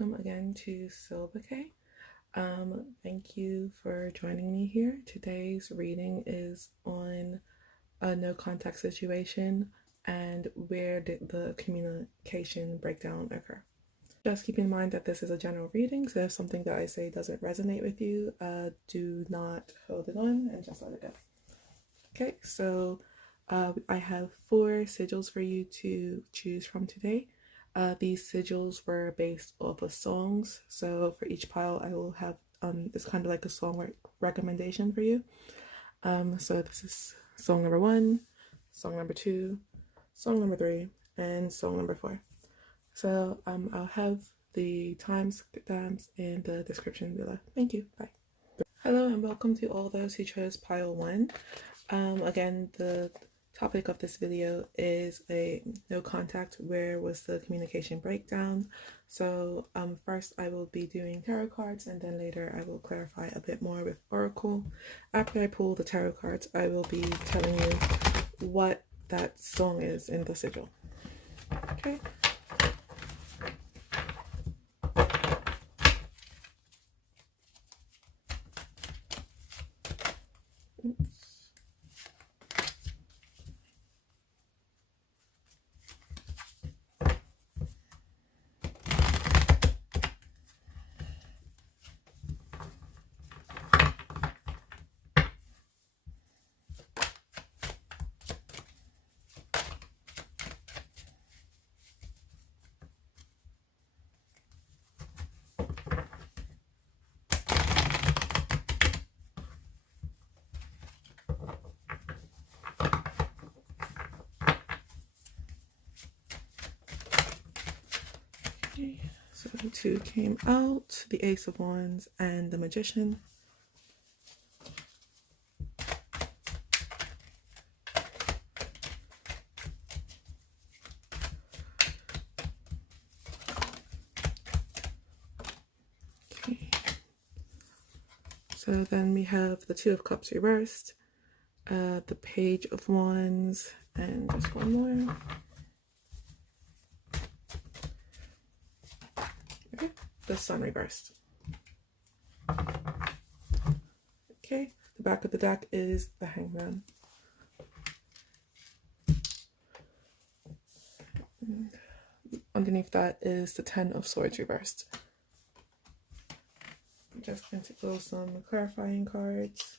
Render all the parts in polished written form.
welcome again to Silbouquet. Thank you for joining me here. Today's reading is on a no contact situation and where did the communication breakdown occur. Just keep in mind that this is a general reading, so if something that I say doesn't resonate with you, do not hold it on and just let it go. Okay, so I have 4 sigils for you to choose from today. These sigils were based off of songs, so for each pile I will have it's kind of like a song recommendation for you. So this is song number 1, song number 2, song number 3, and song number 4. So I'll have the timestamps in the description below. Thank you. Bye. Hello and welcome to all those who chose pile 1. Again, the topic of this video is a no contact. Where was the communication breakdown? So first I will be doing tarot cards, and then later I will clarify a bit more with Oracle. After I pull the tarot cards, I will be telling you what that song is in the sigil. Okay. So 2 came out, the Ace of Wands and the Magician. Okay. So then we have the 2 of Cups reversed, the Page of Wands, and just one more. Okay, the Sun reversed. Okay, the back of the deck is the Hangman. And underneath that is the 10 of Swords reversed. I'm just going to pull some clarifying cards.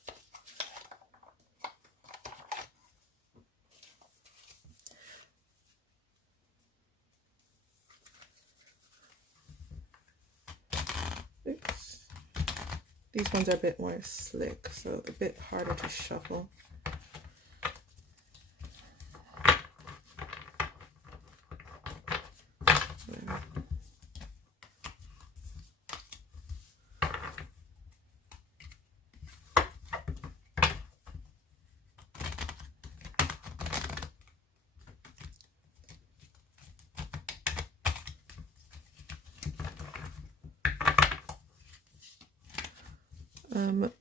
Oops. These ones are a bit more slick, so a bit harder to shuffle.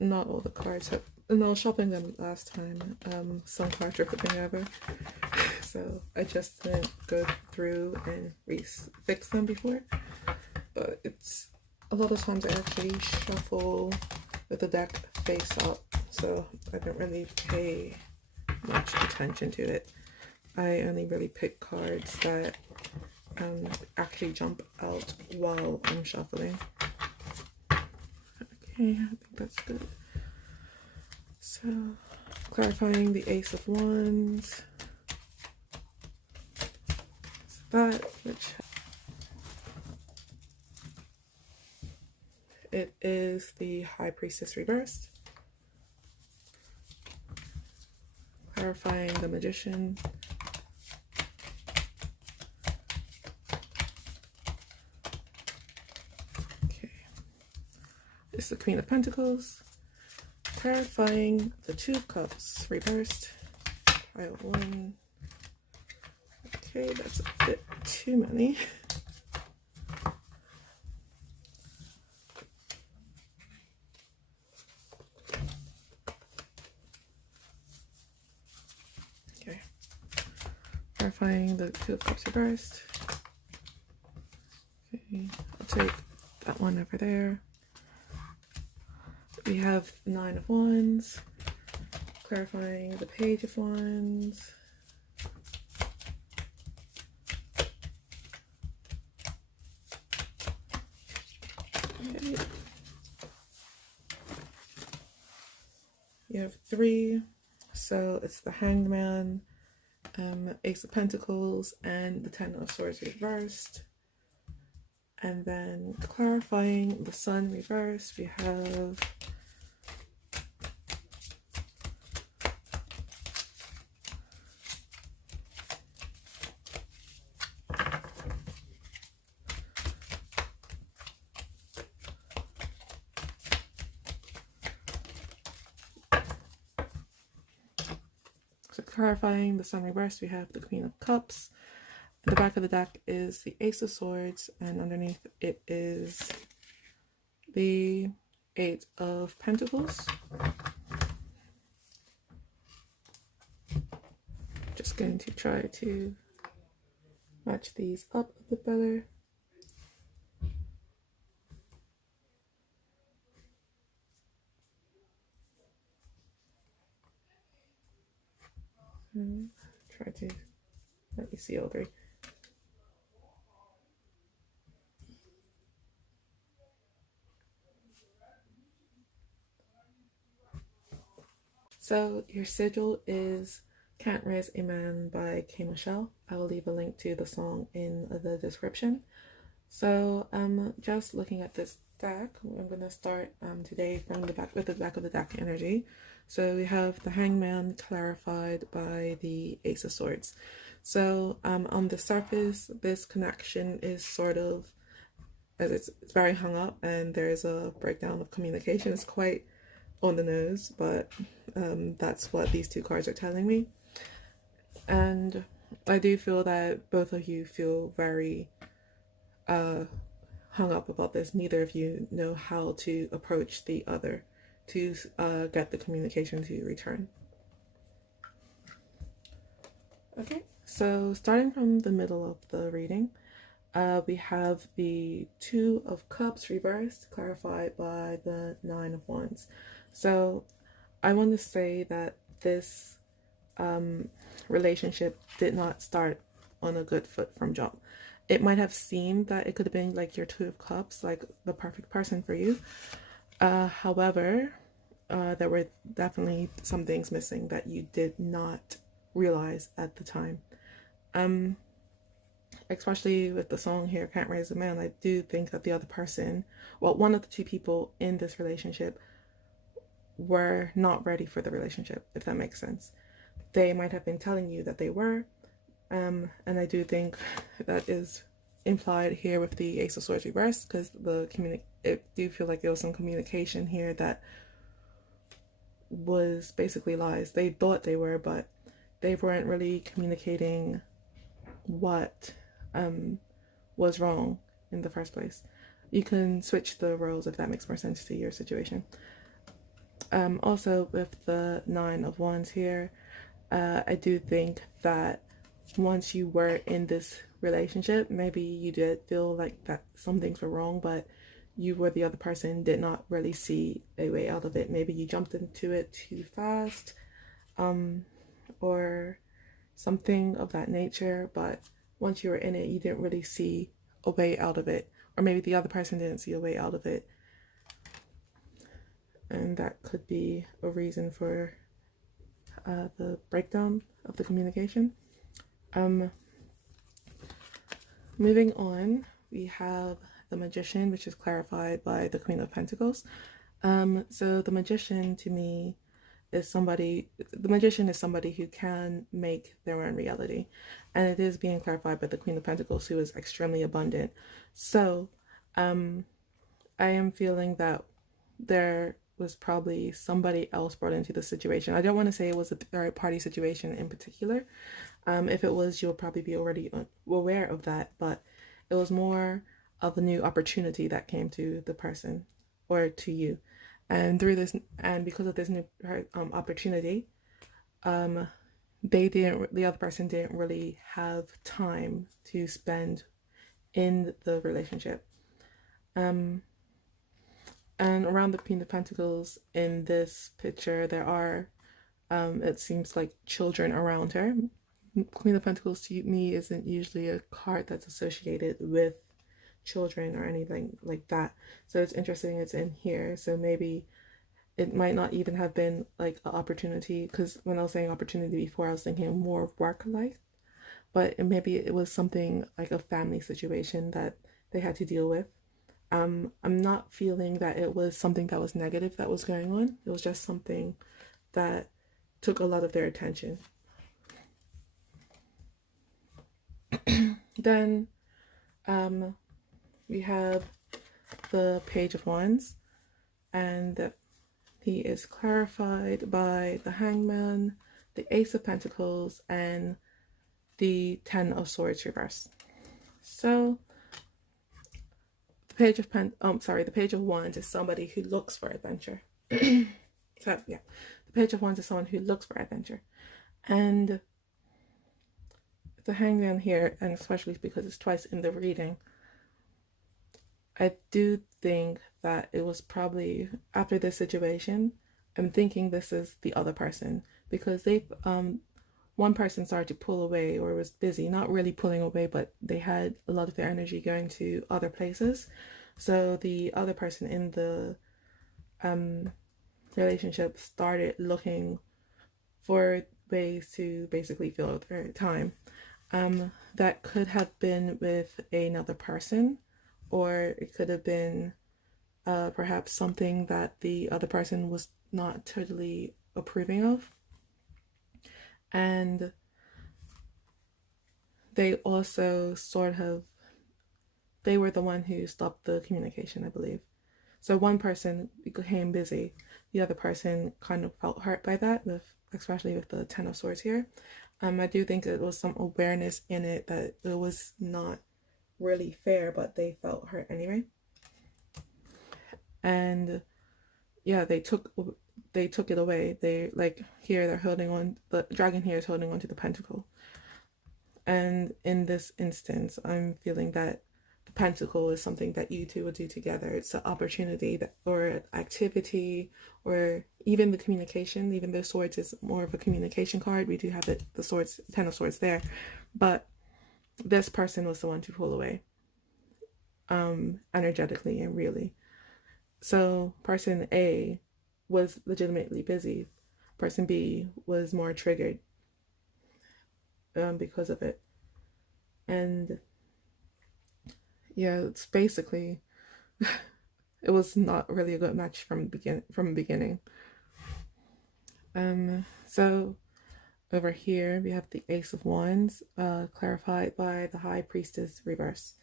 Not all the cards have, no, shopping them last time, some cards were flipping over, so I just didn't go through and fix them before, but it's a lot of times I actually shuffle with the deck face up, so I don't really pay much attention to it. I only really pick cards that actually jump out while I'm shuffling. Okay, I think that's good. So, clarifying the Ace of Wands. So that, which it is the High Priestess reversed. Clarifying the Magician. Okay. It's the Queen of Pentacles. Clarifying the 2 of Cups reversed. Pile 1. Okay, that's a bit too many. Okay. Clarifying the 2 of Cups reversed. Okay, I'll take that one over there. We have Nine of Wands, clarifying the Page of Wands. Okay. You have 3, so it's the Hanged Man, Ace of Pentacles, and the Ten of Swords reversed. And then clarifying the Sun reversed, we have clarifying the Sun reversed, we have the Queen of Cups. At the back of the deck is the Ace of Swords, and underneath it is the Eight of Pentacles. Just going to try to match these up a bit better. Try to let me see all 3. So your sigil is Can't Raise a Man by K. Michelle. I will leave a link to the song in the description. So just looking at this deck, I'm going to start today from the back with the back of the deck energy. So we have the Hangman clarified by the Ace of Swords. So on the surface, this connection is sort of, as it's very hung up, and there's a breakdown of communication. It's quite on the nose, but that's what these 2 cards are telling me. And I do feel that both of you feel very hung up about this. Neither of you know how to approach the other to get the communication to return. Okay, so starting from the middle of the reading, we have the Two of Cups reversed, clarified by the Nine of Wands. So I want to say that this relationship did not start on a good foot from jump. It might have seemed that it could have been like your Two of Cups, like the perfect person for you. However, there were definitely some things missing that you did not realize at the time. Especially with the song here, Can't Raise a Man, I do think that the other person, well, one of the 2 people in this relationship were not ready for the relationship, if that makes sense. They might have been telling you that they were, and I do think that is implied here with the Ace of Swords reversed, because I do feel like there was some communication here that was basically lies. They thought they were, but they weren't really communicating what was wrong in the first place. You can switch the roles if that makes more sense to your situation. Also with the Nine of Wands here, I do think that once you were in this relationship, maybe you did feel like that some things were wrong, but you or the other person did not really see a way out of it. Maybe you jumped into it too fast, or something of that nature, but once you were in it, you didn't really see a way out of it, or maybe the other person didn't see a way out of it, and that could be a reason for the breakdown of the communication. Moving on, we have the Magician, which is clarified by the Queen of Pentacles. So the Magician to me is somebody who can make their own reality, and it is being clarified by the Queen of Pentacles, who is extremely abundant. So I am feeling that there was probably somebody else brought into the situation. I don't want to say it was a third party situation in particular. If it was, you'll probably be already aware of that, but it was more of a new opportunity that came to the person or to you. And through this, and because of this new opportunity, the other person didn't really have time to spend in the relationship. And around the Queen of Pentacles in this picture, there are, it seems like children around her. Queen of Pentacles to me isn't usually a card that's associated with children or anything like that. So it's interesting it's in here. So maybe it might not even have been like an opportunity, because when I was saying opportunity before, I was thinking more of work life, but maybe it was something like a family situation that they had to deal with. I'm not feeling that it was something that was negative that was going on. It was just something that took a lot of their attention. Then we have the Page of Wands, and he is clarified by the Hangman, the Ace of Pentacles, and the Ten of Swords reverse. So the Page of Wands is somebody who looks for adventure. So yeah, the Page of Wands is someone who looks for adventure, and the Hangman here, and especially because it's twice in the reading, I do think that it was probably after this situation. I'm thinking this is the other person, because they one person started to pull away or was busy, not really pulling away, but they had a lot of their energy going to other places. So the other person in the relationship started looking for ways to basically fill their time. That could have been with another person, or it could have been perhaps something that the other person was not totally approving of. And they also they were the one who stopped the communication, I believe. So one person became busy, the other person kind of felt hurt by that, especially with the Ten of Swords here. I do think it was some awareness in it that it was not really fair, but they felt hurt anyway. And yeah, they took it away. They, like, here they're holding on, the dragon here is holding on to the pentacle. And in this instance, I'm feeling that the pentacle is something that you two will do together. It's an opportunity that, or an activity, or even the communication. Even though swords is more of a communication card, we do have the swords, Ten of Swords there, but this person was the one to pull away, energetically and really. So person A was legitimately busy. Person B was more triggered because of it. And yeah, it's basically it was not really a good match from the beginning. So over here we have the Ace of Wands, clarified by the High Priestess reverse.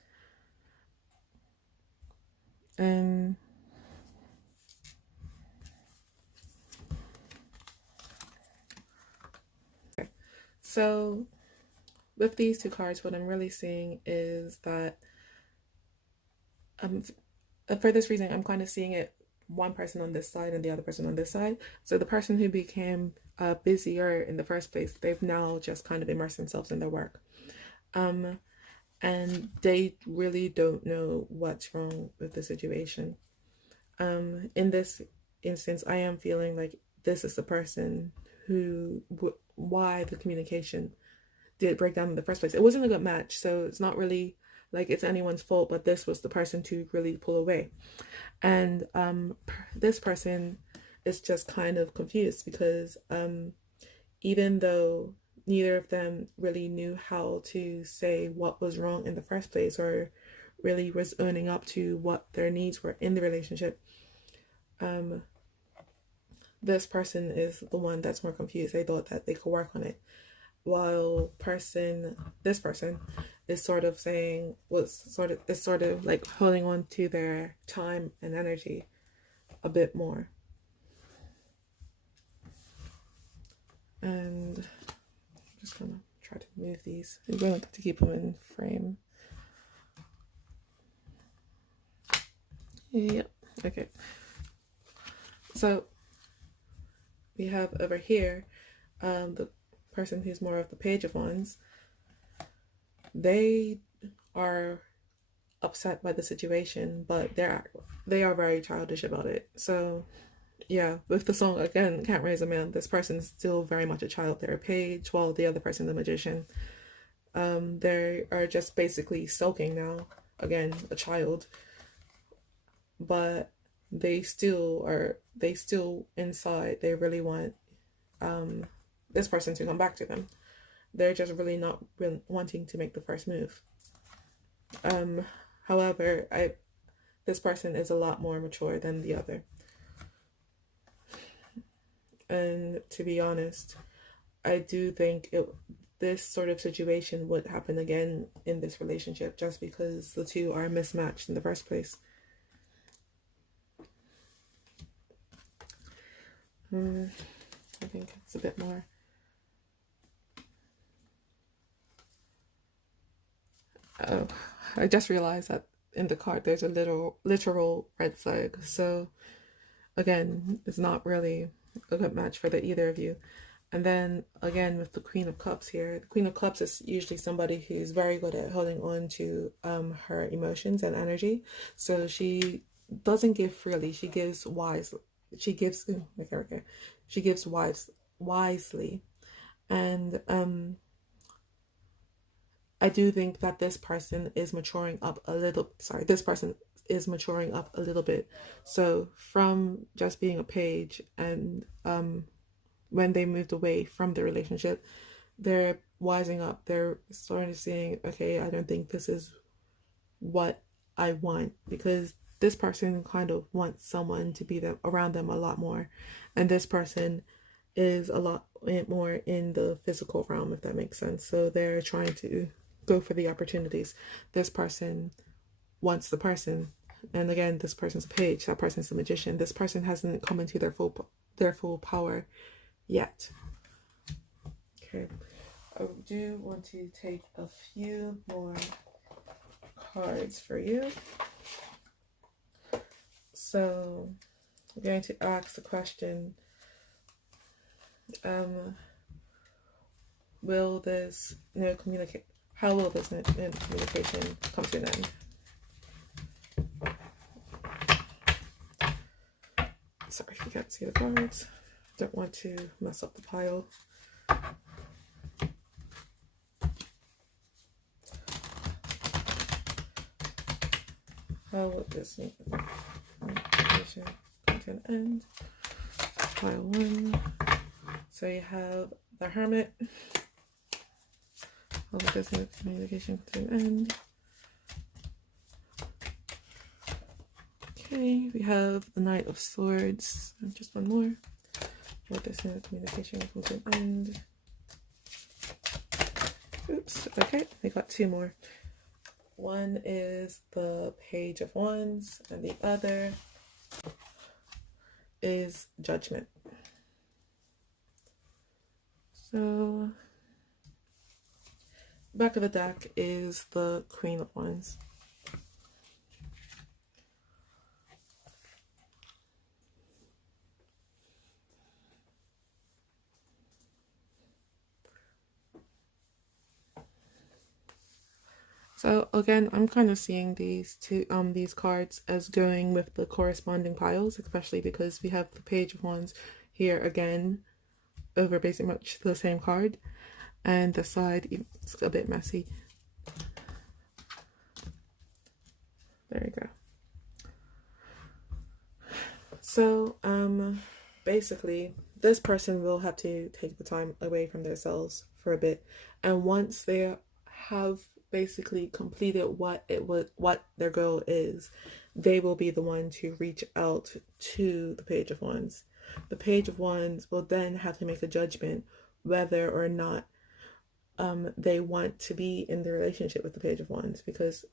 And so with these two cards, what I'm really seeing is that for this reason, I'm kind of seeing it one person on this side and the other person on this side. So the person who became busier in the first place, they've now just kind of immersed themselves in their work. And they really don't know what's wrong with the situation. In this instance, I am feeling like this is the person who, why the communication did break down in the first place. It wasn't a good match, so it's not really like it's anyone's fault, but this was the person to really pull away. And this person is just kind of confused because even though neither of them really knew how to say what was wrong in the first place, or really was owning up to what their needs were in the relationship, this person is the one that's more confused. They thought that they could work on it, while this person is sort of saying, is sort of like holding on to their time and energy a bit more. And I'm just gonna try to move these. I'm going to keep them in frame. Yep. Okay. So we have over here the person who's more of the Page of Wands. They are upset by the situation, but they are very childish about it. So yeah, with the song again, Can't Raise a Man, this person's still very much a child. They're a page, while the other person, the magician, they are just basically sulking now. Again, a child, but they still inside, they really want this person to come back to them. They're just really not really wanting to make the first move. However, this person is a lot more mature than the other. And to be honest, I do think this sort of situation would happen again in this relationship, just because the two are mismatched in the first place. I think it's a bit more. Oh, I just realized that in the card there's a literal red flag. So again, it's not really a good match for either of you. And then again with the Queen of Cups here, the Queen of Cups is usually somebody who's very good at holding on to her emotions and energy. So she doesn't give freely. She gives wisely. She gives wisely. And I do think that this person is maturing up a little. Sorry, this person is maturing up a little bit. So from just being a page, and when they moved away from the relationship, they're wising up. They're starting to saying, okay, I don't think this is what I want, because this person kind of wants someone to be around them a lot more, and this person is a lot more in the physical realm, if that makes sense. So they're trying to go for the opportunities. This person wants the person, and again, this person's a page, that person's a magician. This person hasn't come into their full power yet. Okay, I do want to take a few more cards for you. So I'm going to ask the question, will this no communicate? How will this no communication come to an end? Sorry if you can't see the cards. Don't want to mess up the pile. How will this communication come to an end? Pile 1. So you have the Hermit. How will this communication come to an end? Okay, we have the Knight of Swords. And just one more. What this communication come to an end? Oops. Okay, we got 2 more. One is the Page of Wands, and the other is Judgment. So, back of the deck is the Queen of Wands. So again, I'm kind of seeing these cards as going with the corresponding piles, especially because we have the Page of Wands here again over basically much the same card, and the side is a bit messy. There you go. So basically this person will have to take the time away from themselves for a bit, and once they have basically completed what their goal is, they will be the one to reach out to the Page of Wands. The Page of Wands will then have to make a judgment whether or not they want to be in the relationship with the Page of Wands, because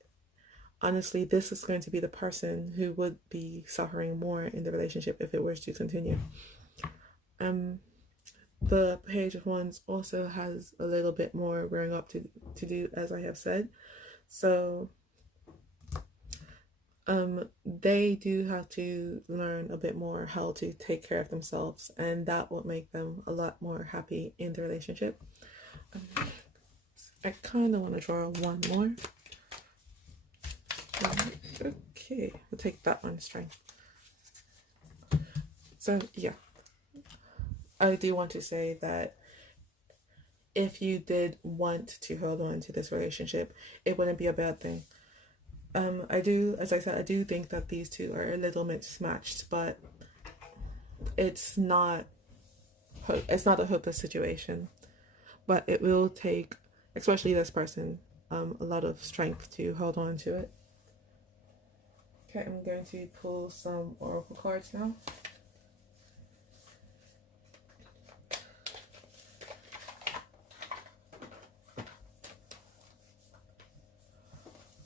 honestly, this is going to be the person who would be suffering more in the relationship if it were to continue. The Page of Wands also has a little bit more growing up to do, as I have said. So they do have to learn a bit more how to take care of themselves, and that will make them a lot more happy in the relationship. I kind of want to draw one more. Okay, we'll take that one strength. So yeah, I do want to say that if you did want to hold on to this relationship, it wouldn't be a bad thing. I do, as I said, I do think that these two are a little mismatched, but it's not a hopeless situation. But it will take, especially this person, a lot of strength to hold on to it. Okay, I'm going to pull some oracle cards now.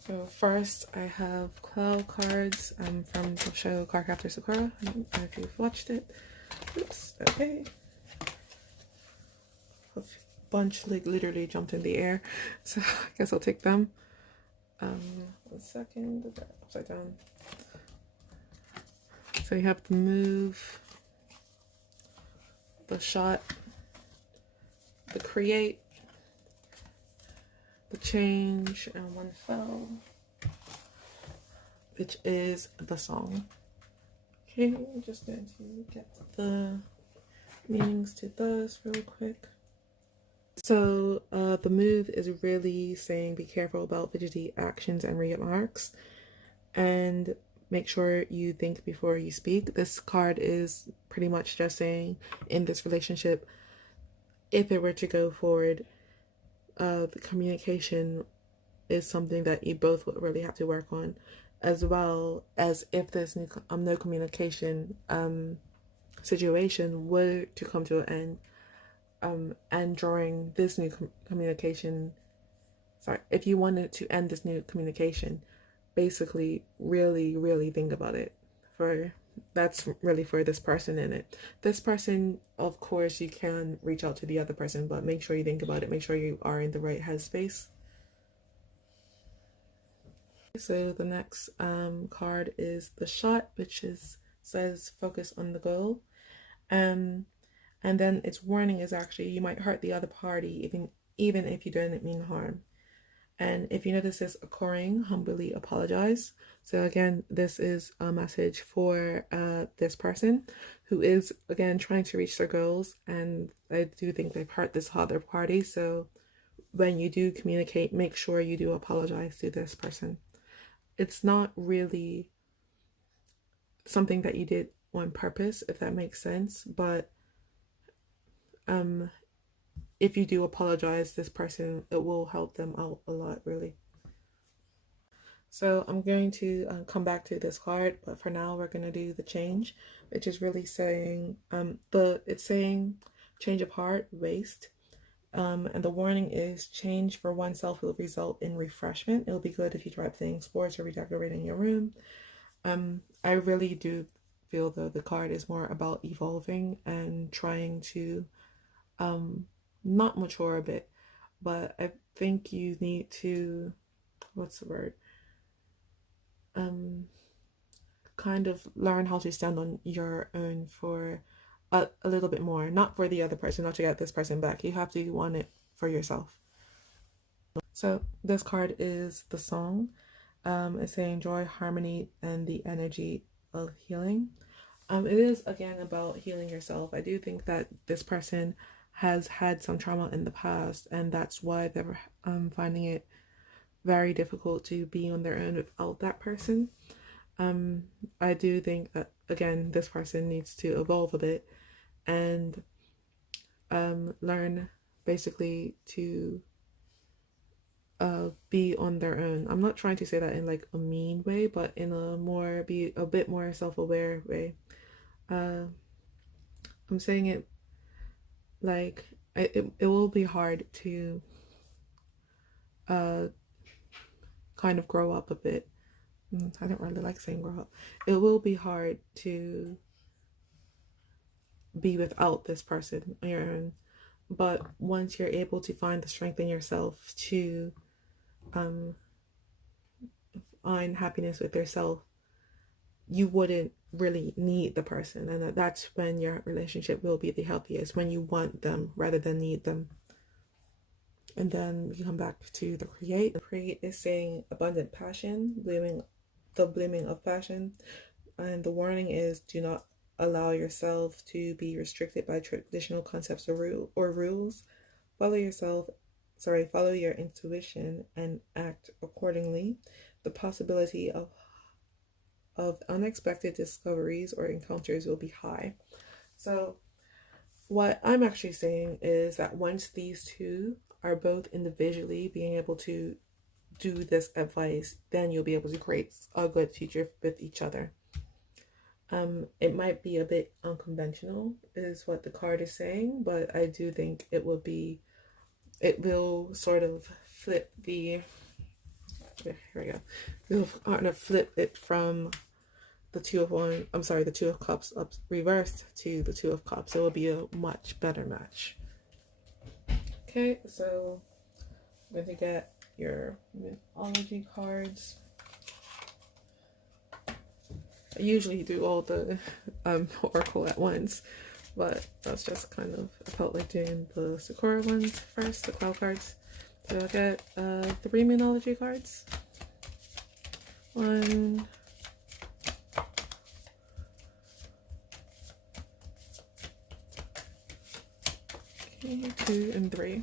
So first, I have Clow Cards from the show Card Captor Sakura. I don't know if you've watched it. Oops. Okay. A bunch like literally jumped in the air, so I guess I'll take them. 1 second. Upside down. So you have to move, the shot, the create, the change, and one fell, which is the song. Okay, I'm just going to get the meanings to this real quick. So the move is really saying be careful about fidgety actions and remarks, and make sure you think before you speak. This card is pretty much just saying in this relationship, if it were to go forward, the communication is something that you both would really have to work on, as well as if there's no communication situation were to come to an end, and during this new communication, if you wanted to end this new communication, basically really think about it. That's really for this person in it. This person, of course, you can reach out to the other person, but make sure you think about it. Make sure you are in the right headspace. So the next card is the shot, which says focus on the goal. And then its warning is actually you might hurt the other party even if you didn't mean harm. And if you notice this occurring, humbly apologize. So again, this is a message for this person who is, again, trying to reach their goals. And I do think they've hurt this other party. So when you do communicate, make sure you do apologize to this person. It's not really something that you did on purpose, if that makes sense. But if you do apologize, this person, it will help them out a lot, really. So I'm going to come back to this card, but for now we're going to do the change, which is really saying it's saying change of heart, waste, and the warning is change for oneself will result in refreshment. It'll be good if you try playing sports or redecorating your room. I really do feel though the card is more about evolving and trying to not mature a bit, but I think you need to, what's the word? Kind of learn how to stand on your own for a little bit more, not for the other person, not to get this person back. You have to want it for yourself. So this card is the song. It's saying joy, harmony, and the energy of healing. It is again about healing yourself. I do think that this person has had some trauma in the past, and that's why they're finding it very difficult to be on their own without that person. I do think that, again, this person needs to evolve a bit and learn basically to be on their own. I'm not trying to say that in like a mean way, but in be a bit more self-aware way. I'm saying it like it will be hard to kind of grow up a bit. I don't really like saying grow up. It will be hard to be without this person on your own, but once you're able to find the strength in yourself to find happiness with yourself, you wouldn't really need the person, and that's when your relationship will be the healthiest, when you want them rather than need them. And then we come back to the create. The create is saying abundant passion, the blooming of passion. And the warning is, do not allow yourself to be restricted by traditional concepts or rules. Follow your intuition and act accordingly. The possibility of unexpected discoveries or encounters will be high. So what I'm actually saying is that once these two are both individually being able to do this advice, then you'll be able to create a good future with each other. It might be a bit unconventional, is what the card is saying, but I do think it will sort of flip here we go. We'll kind of flip it from the Two of Cups up reversed to the Two of Cups. It will be a much better match. Okay, so I'm going to get your Moonology cards. I usually do all the Oracle at once, but that's just kind of, I felt like doing the Sakura ones first, the Clow Cards. So I'll get 3 Moonology cards. 1, 2, and 3.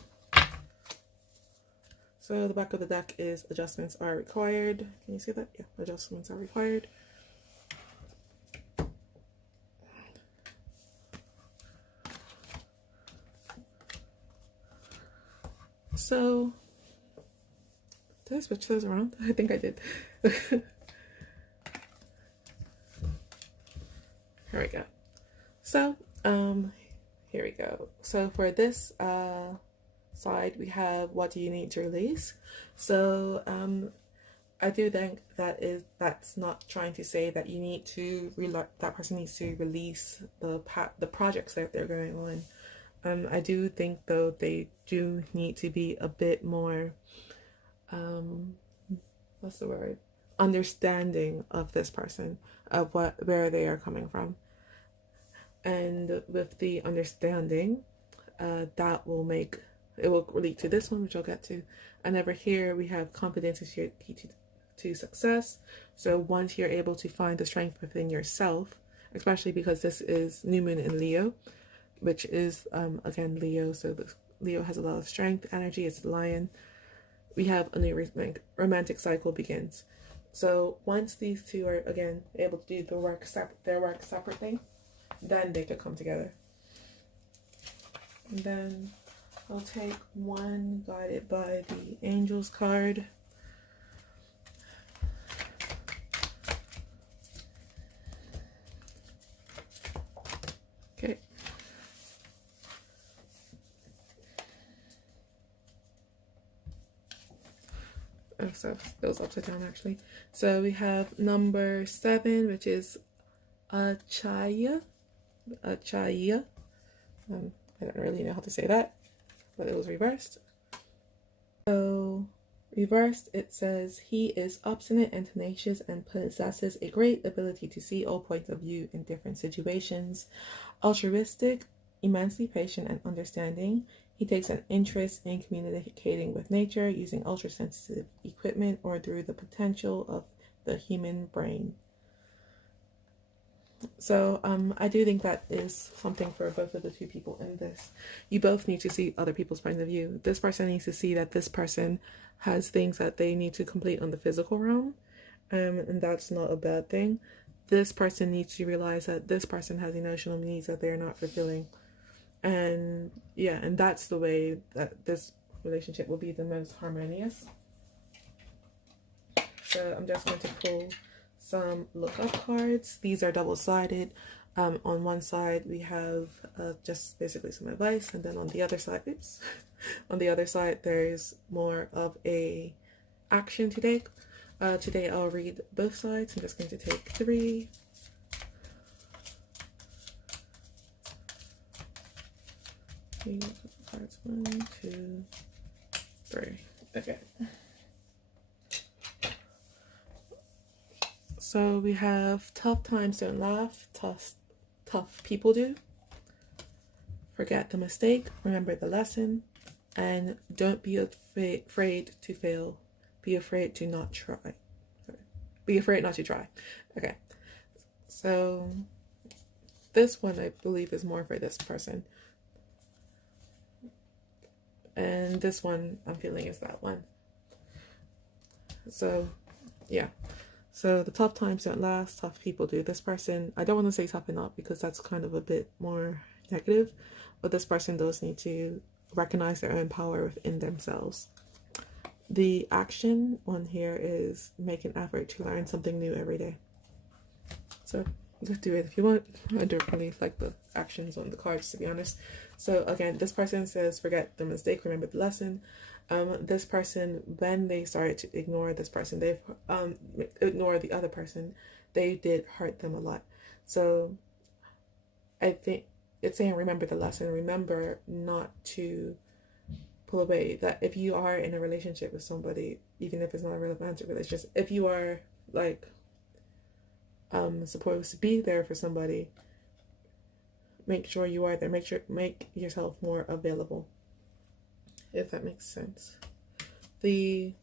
So the back of the deck is adjustments are required. Can you see that? Yeah, adjustments are required. So, did I switch those around? I think I did. Here we go. So, here we go. So for this side, we have what do you need to release. So, I do think that's not trying to say that you need to that person needs to release the projects that they're going on. I do think though they do need to be a bit more, what's the word? Understanding of this person, of where they are coming from. And with the understanding, that will lead to this one, which I'll get to. And over here, we have confidence is your key to success. So once you're able to find the strength within yourself, especially because this is New Moon in Leo, which is, again, Leo. So Leo has a lot of strength, energy. It's the lion. We have a new romantic cycle begins. So once these two are, again, able to do their work separately, then they could come together. And then I'll take one guided by the Angels card. Okay. Oh, so it goes upside down actually. So we have number 7, which is Achaya. I don't really know how to say that, but it was reversed. So reversed, it says he is obstinate and tenacious and possesses a great ability to see all points of view in different situations. Altruistic, immensely patient and understanding. He takes an interest in communicating with nature using ultra-sensitive equipment or through the potential of the human brain. So I do think that is something for both of the two people in this. You both need to see other people's points of view. This person needs to see that this person has things that they need to complete on the physical realm, and that's not a bad thing. This person needs to realize that this person has emotional needs that they're not fulfilling. And yeah, and that's the way that this relationship will be the most harmonious. So I'm just going to pull some lookup cards. These are double-sided. On one side we have just basically some advice, and then on the other side, on the other side there's more of a action to take. Today I'll read both sides. I'm just going to take 3. Cards 1, 2, 3. Okay. So we have tough times don't laugh, tough people do. Forget the mistake, remember the lesson. And don't be afraid to fail. Be afraid to not try. Sorry. Be afraid not to try. Okay. So this one I believe is more for this person. And this one I'm feeling is that one. So yeah. So the tough times don't last, tough people do. This person, I don't want to say toughen up because that's kind of a bit more negative, but this person does need to recognize their own power within themselves. The action one here is make an effort to learn something new every day. So just do it if you want. I don't really like the actions on the cards, to be honest. So again, this person says forget the mistake, remember the lesson. This person, when they started to ignore this person, they've ignore the other person, they did hurt them a lot. So I think it's saying remember the lesson, remember not to pull away. That if you are in a relationship with somebody, even if it's not a romantic relationship, if you are like supposed to be there for somebody, make sure you are there. Make yourself more available, if that makes sense. The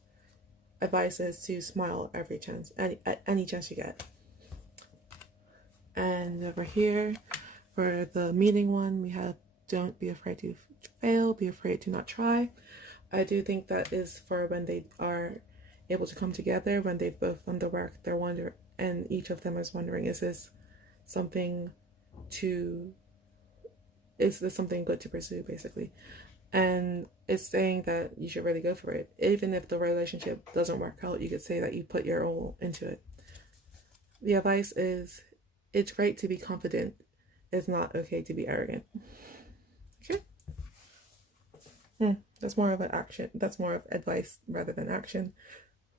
advice is to smile every chance, any chance you get. And over here, for the meeting one, we have don't be afraid to fail, be afraid to not try. I do think that is for when they are able to come together, when they've both done the work, they're wondering, and each of them is wondering, is this something good to pursue, basically. And it's saying that you should really go for it. Even if the relationship doesn't work out, you could say that you put your all into it. The advice is, it's great to be confident. It's not okay to be arrogant. Okay? That's more of an action. That's more of advice rather than action.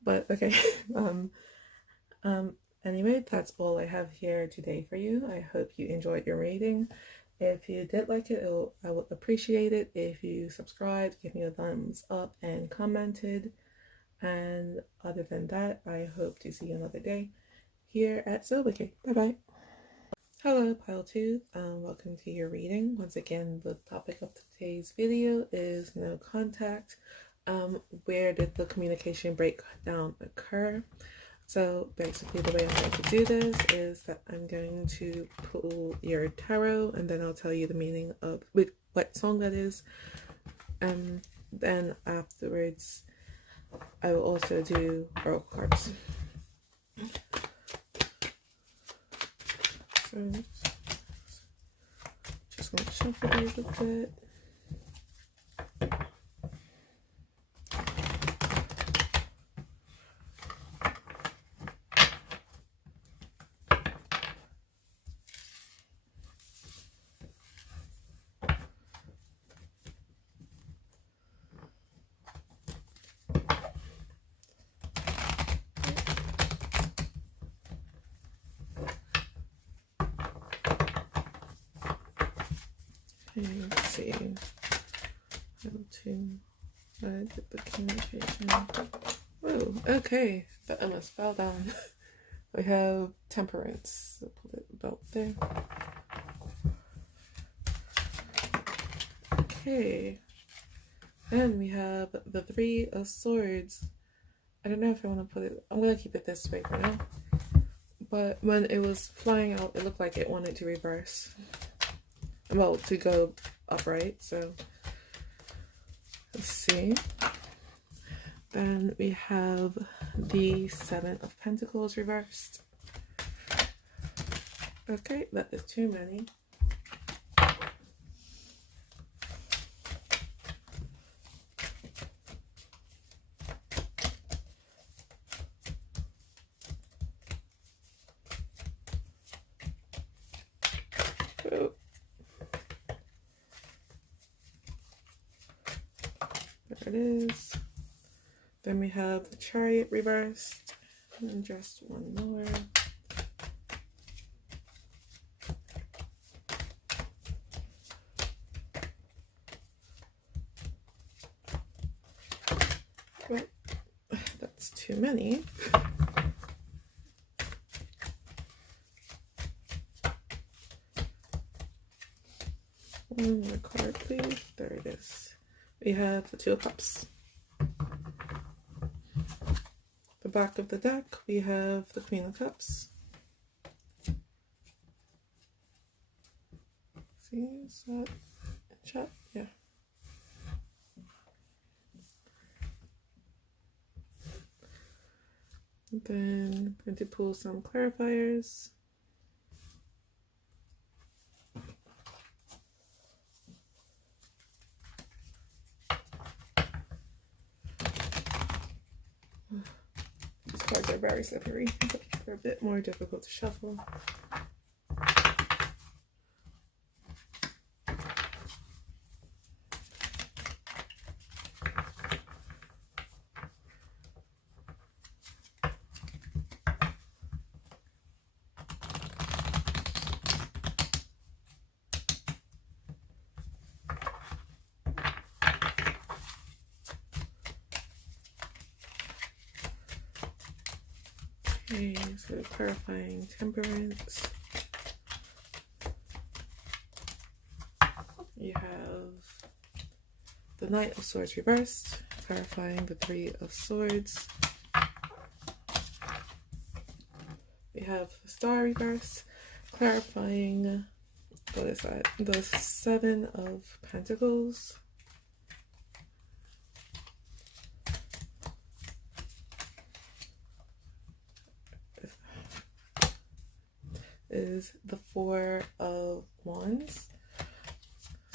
But okay. Anyway, that's all I have here today for you. I hope you enjoyed your reading. If you did like it, I would appreciate it if you subscribed, give me a thumbs up, and commented. And other than that, I hope to see you another day here at Silvercake. Bye-bye. Hello, Pile 2. Welcome to your reading. Once again, the topic of today's video is no contact. Where did the communication breakdown occur? So basically the way I'm going to do this is that I'm going to pull your tarot and then I'll tell you the meaning of what song that is. And then afterwards I will also do oracle cards. So just going to shuffle these a bit. Okay, let's see how to get the communication. Whoa, okay, that almost fell down. We have temperance. So pull it about there. Okay, then we have the Three of Swords. I don't know if I want to put it. I'm gonna keep it this way for now. But when it was flying out, it looked like it wanted to reverse. Well, to go upright, so let's see. Then we have the Seven of Pentacles reversed. Okay, that is too many. Oh. There it is. Then we have the Chariot reversed, and just one more. But that's too many. One more card, please. There it is. we have the Two of Cups. The back of the deck, we have the Queen of Cups. See, is that in chat? Yeah. And then I'm going to pull some clarifiers. These cards are very slippery. They're a bit more difficult to shuffle. Okay, so clarifying temperance. You have the Knight of Swords reversed, clarifying the Three of Swords. We have the Star reversed, clarifying, what is that? The Seven of Pentacles. Is the Four of Wands.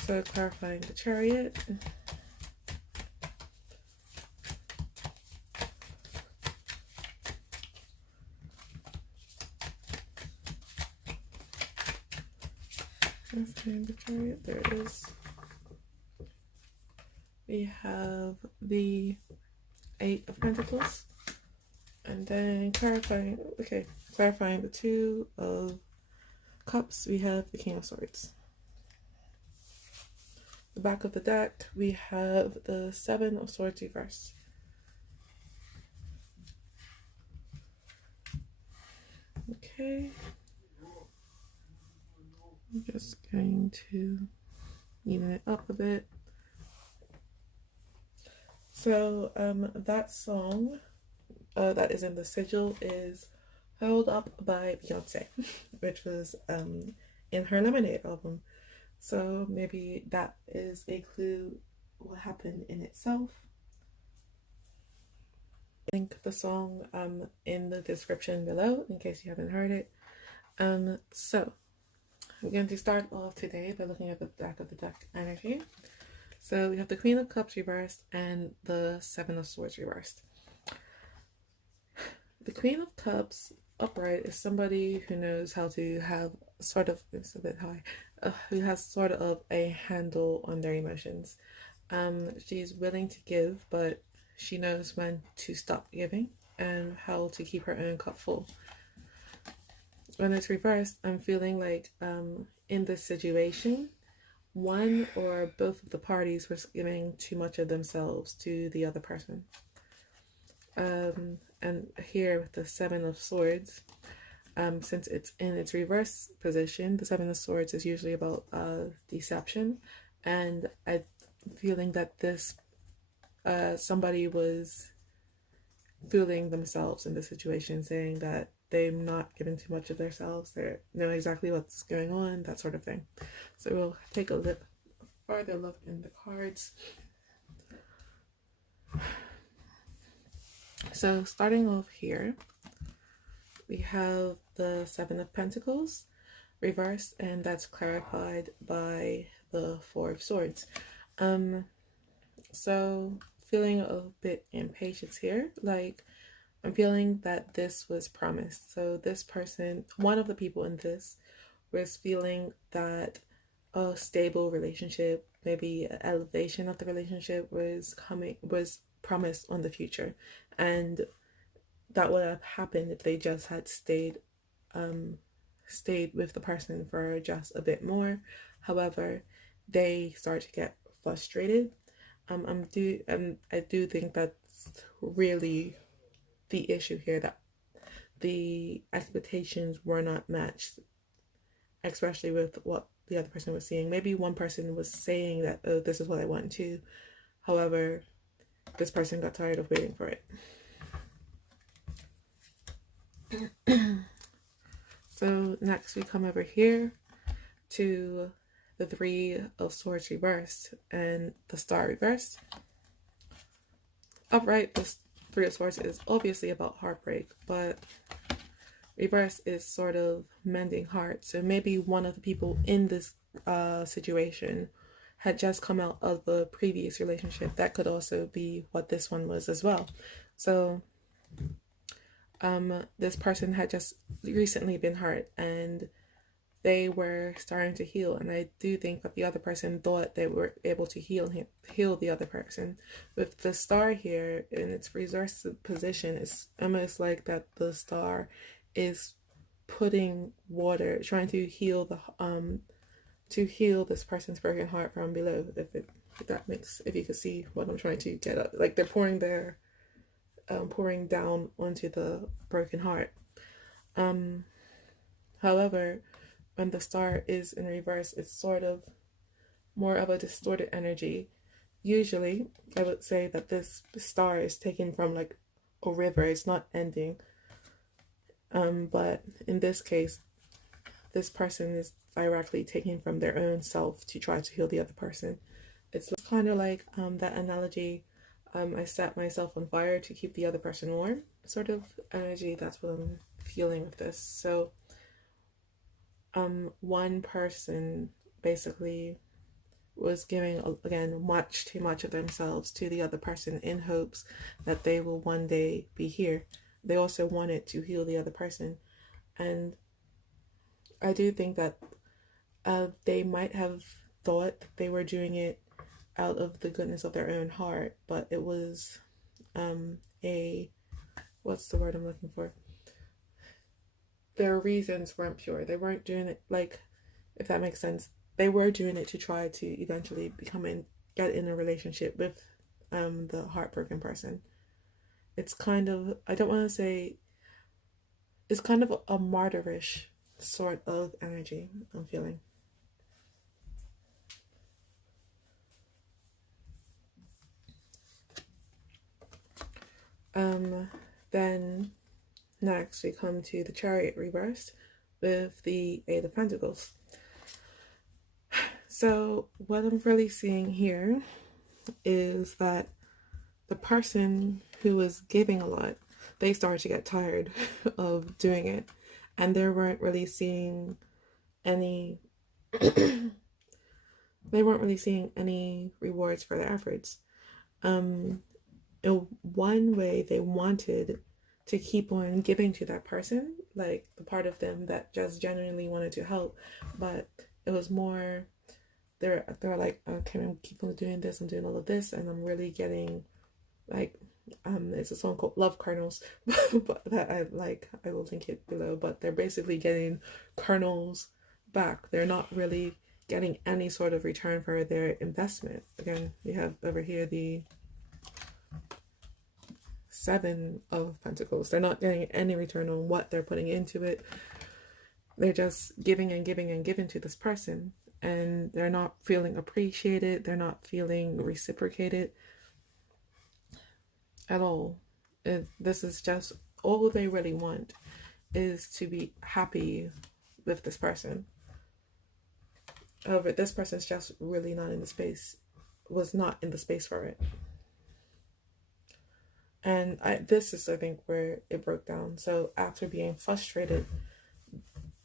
So clarifying the Chariot. Clarifying the Chariot, there it is. We have the Eight of Pentacles. And then clarifying the Two of Cups, we have the King of Swords. The back of the deck, we have the Seven of Swords reversed. Okay. I'm just going to even it up a bit. So that song that is in the sigil is Held Up by Beyonce, which was in her Lemonade album. So maybe that is a clue what happened in itself. Link the song in the description below in case you haven't heard it. So I'm going to start off today by looking at the back of the deck energy. So we have the Queen of Cups reversed and the Seven of Swords reversed. The Queen of Cups upright is somebody who knows how to have sort of, it's a bit high, who has sort of a handle on their emotions. She's willing to give, but she knows when to stop giving and how to keep her own cup full. When it's reversed, I'm feeling like in this situation, one or both of the parties was giving too much of themselves to the other person. And here with the Seven of Swords, since it's in its reverse position, the Seven of Swords is usually about deception, and I'm feeling that this somebody was fooling themselves in the situation, saying that they're not giving too much of themselves, they know exactly what's going on, that sort of thing. So we'll take a further look in the cards. So starting off here, we have the Seven of Pentacles reversed, and that's clarified by the Four of Swords. So feeling a bit impatient here, like I'm feeling that this was promised. So this person, one of the people in this, was feeling that a stable relationship, maybe an elevation of the relationship was promised on the future, and that would have happened if they just had stayed with the person for just a bit more. However, they start to get frustrated. I do think that's really the issue here, that the expectations were not matched, especially with what the other person was seeing. Maybe one person was saying that, oh, this is what I want too. However, this person got tired of waiting for it. So next we come over here to the Three of Swords reversed and the Star reversed. Upright, the Three of Swords is obviously about heartbreak, but reverse is sort of mending hearts. So maybe one of the people in this situation had just come out of the previous relationship. That could also be what this one was as well. So this person had just recently been hurt and they were starting to heal, and I do think that the other person thought they were able to heal the other person. With the Star here in its reverse position, it's almost like that the Star is putting water, trying to heal this person's broken heart from below. If you could see what I'm trying to get at, like they're pouring down onto the broken heart. However, when the Star is in reverse, it's sort of more of a distorted energy. Usually, I would say that this Star is taken from like a river. It's not ending. But in this case, this person is directly taking from their own self to try to heal the other person. It's kind of like that analogy, I set myself on fire to keep the other person warm, sort of energy. That's what I'm feeling with this. So one person basically was giving, again, much too much of themselves to the other person in hopes that they will one day be here. They also wanted to heal the other person. And I do think that they might have thought they were doing it out of the goodness of their own heart, but it was what's the word I'm looking for? Their reasons weren't pure. They weren't doing it, like, if that makes sense. They were doing it to try to eventually get in a relationship with the heartbroken person. It's kind of, I don't want to say, it's kind of a martyrish sort of energy I'm feeling. Then next we come to the Chariot reversed with the Eight of Pentacles. So what I'm really seeing here is that the person who was giving a lot, they started to get tired of doing it, and they weren't really seeing any rewards for their efforts. In one way, they wanted to keep on giving to that person, like the part of them that just genuinely wanted to help, but it was more, they're like, okay, I'm keep on doing this, I'm doing all of this, and I'm really getting, like, it's a song called Love Kernels, but that I will link it below, but they're basically getting kernels back. They're not really getting any sort of return for their investment. Again, we have over here the Seven of Pentacles. They're not getting any return on what they're putting into it. They're just giving and giving and giving to this person, and they're not feeling appreciated. They're not feeling reciprocated at all. This is just all they really want, is to be happy with this person. However, this person's just really not in the space, was not in the space for it. And this is, I think, where it broke down. So after being frustrated,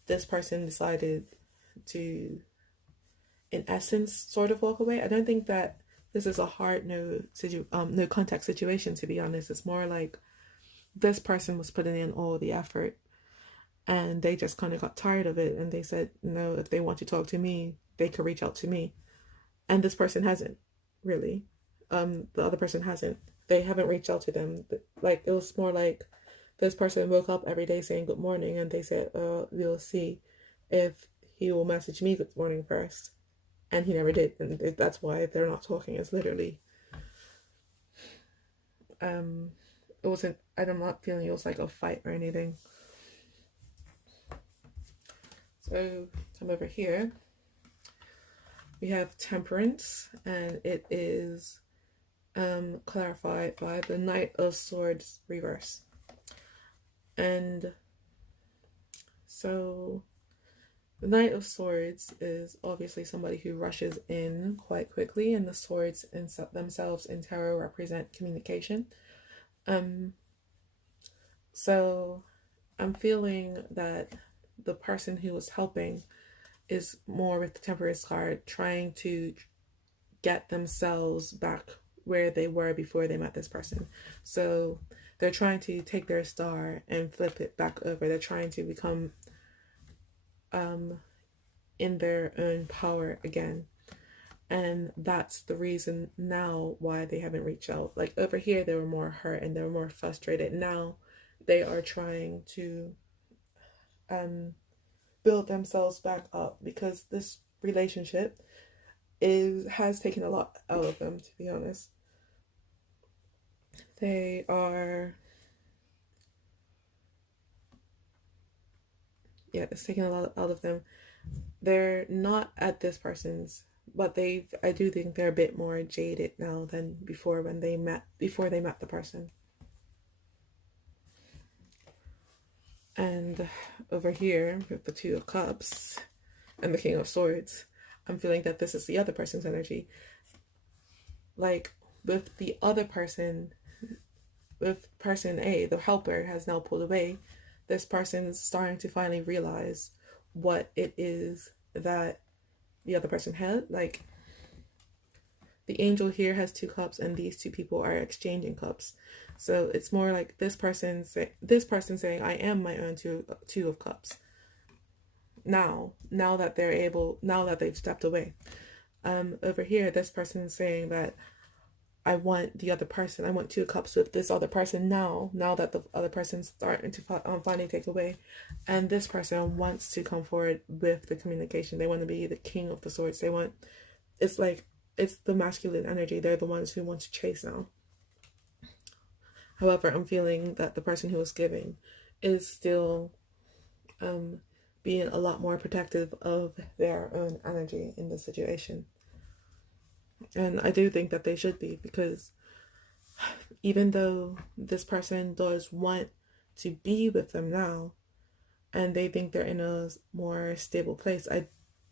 this person decided to, in essence, sort of walk away. I don't think that this is a hard no contact situation, to be honest. It's more like this person was putting in all the effort and they just kind of got tired of it, and they said, no, if they want to talk to me, they could reach out to me. And this person hasn't, really. The other person hasn't. They haven't reached out to them. Like, it was more like this person woke up every day saying good morning, and they said, we'll see if he will message me good morning first. And he never did, and that's why they're not talking. It's literally, it wasn't, I'm not feeling it was like a fight or anything. So come over here. We have Temperance, and it is clarified by the Knight of Swords reverse. And so the Knight of Swords is obviously somebody who rushes in quite quickly, and the swords themselves in tarot represent communication. So I'm feeling that the person who was helping is more with the Temperance card, trying to get themselves back where they were before they met this person. So they're trying to take their star and flip it back over. They're trying to become in their own power again. And that's the reason now why they haven't reached out. Like over here, they were more hurt and they were more frustrated. Now they are trying to build themselves back up because this relationship has taken a lot out of them, to be honest. They are, yeah, it's taken a lot out of them. They're not at this person's, but I do think they're a bit more jaded now than before before they met the person. And over here with the Two of Cups and the King of Swords, I'm feeling that this is the other person's energy. Like with the other person, with person A, the helper has now pulled away. This person is starting to finally realize what it is that the other person had. Like the angel here has 2 cups and these 2 people are exchanging cups. So it's more like this person saying, I am my own two of cups. Now that they've stepped away. Over here, this person is saying that I want the other person. I want 2 cups with this other person now that the other person's starting to finally take away. And this person wants to come forward with the communication. They want to be the king of the swords. It's the masculine energy. They're the ones who want to chase now. However, I'm feeling that the person who is giving is still being a lot more protective of their own energy in this situation. And I do think that they should be, because even though this person does want to be with them now and they think they're in a more stable place,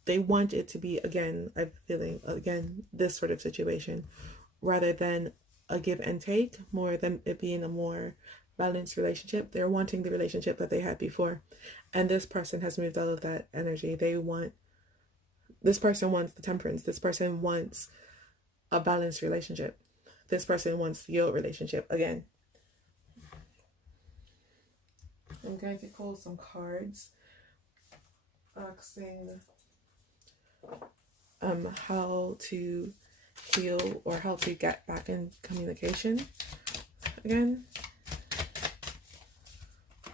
they want it to be, again, I'm feeling, again, this sort of situation rather than a give and take, more than it being a more balanced relationship. They're wanting the relationship that they had before. And this person has moved out of that energy. This person wants the temperance. This person wants a balanced relationship. This person wants your relationship again. I'm going to pull some cards asking how to heal or how to get back in communication again.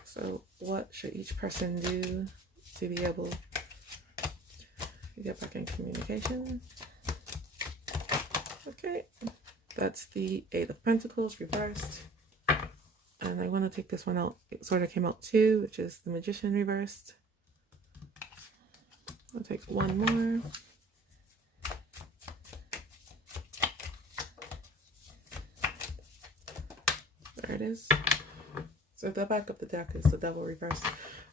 So what should each person do to be able to get back in communication? Okay, that's the Eight of Pentacles reversed. And I want to take this one out. It sort of came out too, which is the Magician reversed. I'll take one more. There it is. So the back of the deck is the Devil reversed,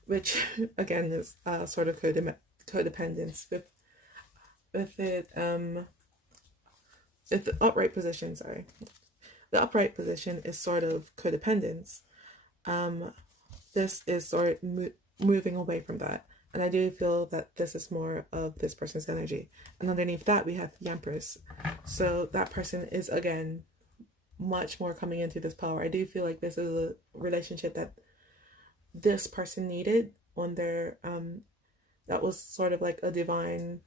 which again is sort of codependence with it. If the upright position, the upright position is sort of codependence. This is sort of moving away from that. And I do feel that this is more of this person's energy. And underneath that, we have the Empress. So that person is, again, much more coming into this power. I do feel like this is a relationship that this person needed on their, that was sort of like a divine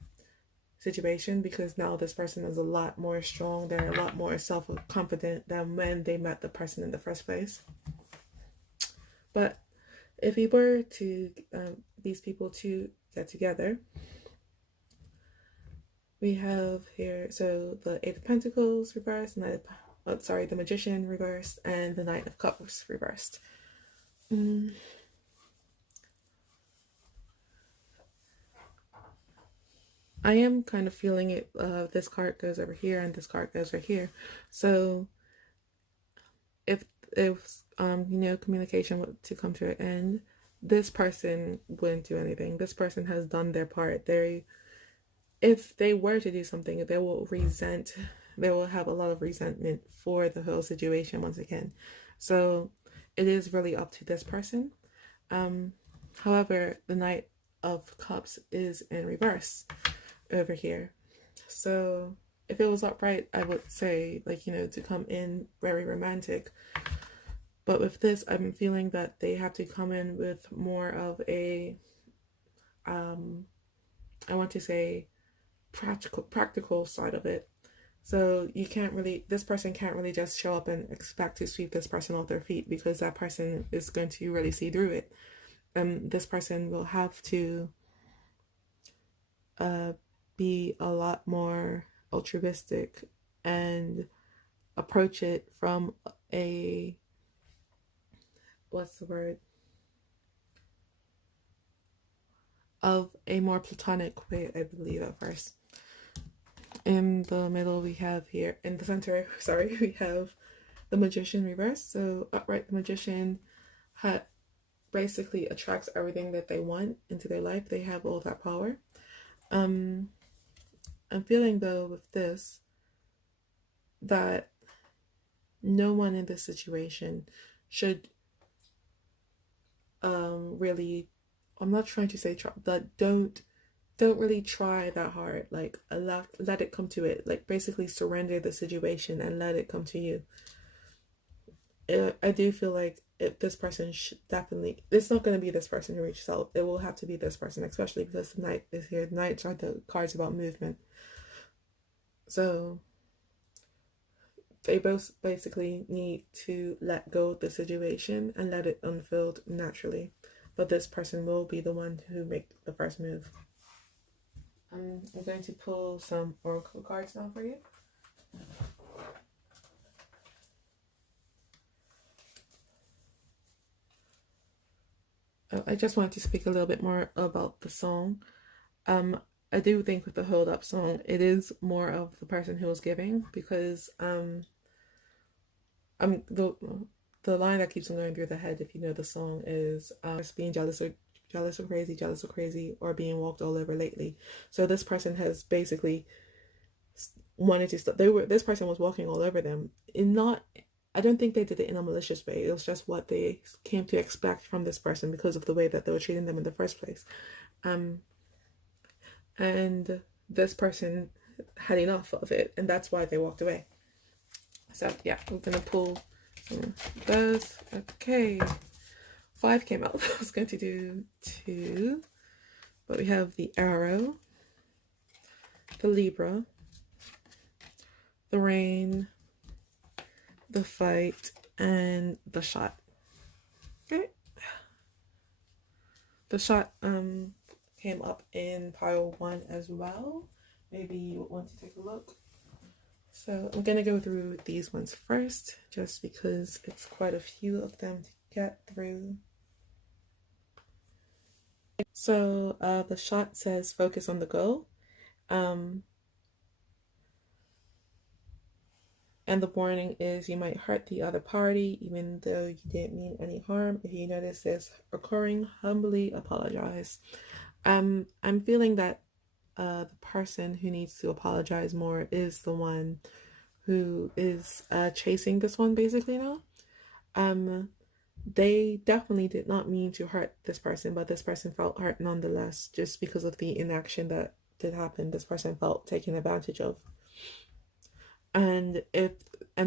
situation, because now this person is a lot more strong. They're a lot more self-confident than when they met the person in the first place. But if we were to these people to get together, we have here, so the Eight of Pentacles reversed, the Magician reversed, and the Knight of Cups reversed. I am kind of feeling it. This card goes over here and this card goes over here. So if communication were to come to an end, this person wouldn't do anything. This person has done their part. If they were to do something, they will have a lot of resentment for the whole situation once again. So it is really up to this person. However, the Knight of Cups is in reverse over here. So if it was upright, I would say, to come in very romantic. But with this, I'm feeling that they have to come in with more of a, I want to say, practical side of it. So this person can't really just show up and expect to sweep this person off their feet, because that person is going to really see through it. This person will have to be a lot more altruistic and approach it from a, what's the word, of a more platonic way, I believe, at first. In the middle, we have here, in the center, sorry, we have the Magician reverse. So upright, the Magician basically attracts everything that they want into their life. They have all that power. I'm feeling, though, with this, that no one in this situation should really, I'm not trying to say try, but don't really try that hard. Like, let it come to it. Like, basically surrender the situation and let it come to you. I do feel like if this person should definitely, it's not going to be this person who reaches out. It will have to be this person, especially because the Knight is here. Knights are the cards about movement. So they both basically need to let go of the situation and let it unfold naturally. But this person will be the one who make the first move. I'm going to pull some Oracle cards now for you. I just wanted to speak a little bit more about the song. I do think with the Hold Up song, it is more of the person who is giving, because the line that keeps on going through the head, if you know the song, is being jealous or crazy, or being walked all over lately. So this person has basically wanted to stop. This person was walking all over them. I don't think they did it in a malicious way. It was just what they came to expect from this person because of the way that they were treating them in the first place. And this person had enough of it, and that's why they walked away. So yeah, we're gonna pull some of those. Okay, 5 came out. I was going to do 2, but we have the Arrow, the Libra, the Rain, the Fight, and the Shot. Okay, the Shot came up in pile 1 as well. Maybe you would want to take a look. So I'm gonna go through these ones first, just because it's quite a few of them to get through. So the Shot says focus on the goal. And the warning is you might hurt the other party even though you didn't mean any harm. If you notice this occurring, humbly apologize. I'm feeling that the person who needs to apologize more is the one who is chasing this one basically now. They definitely did not mean to hurt this person, but this person felt hurt nonetheless, just because of the inaction that did happen. This person felt taken advantage of. And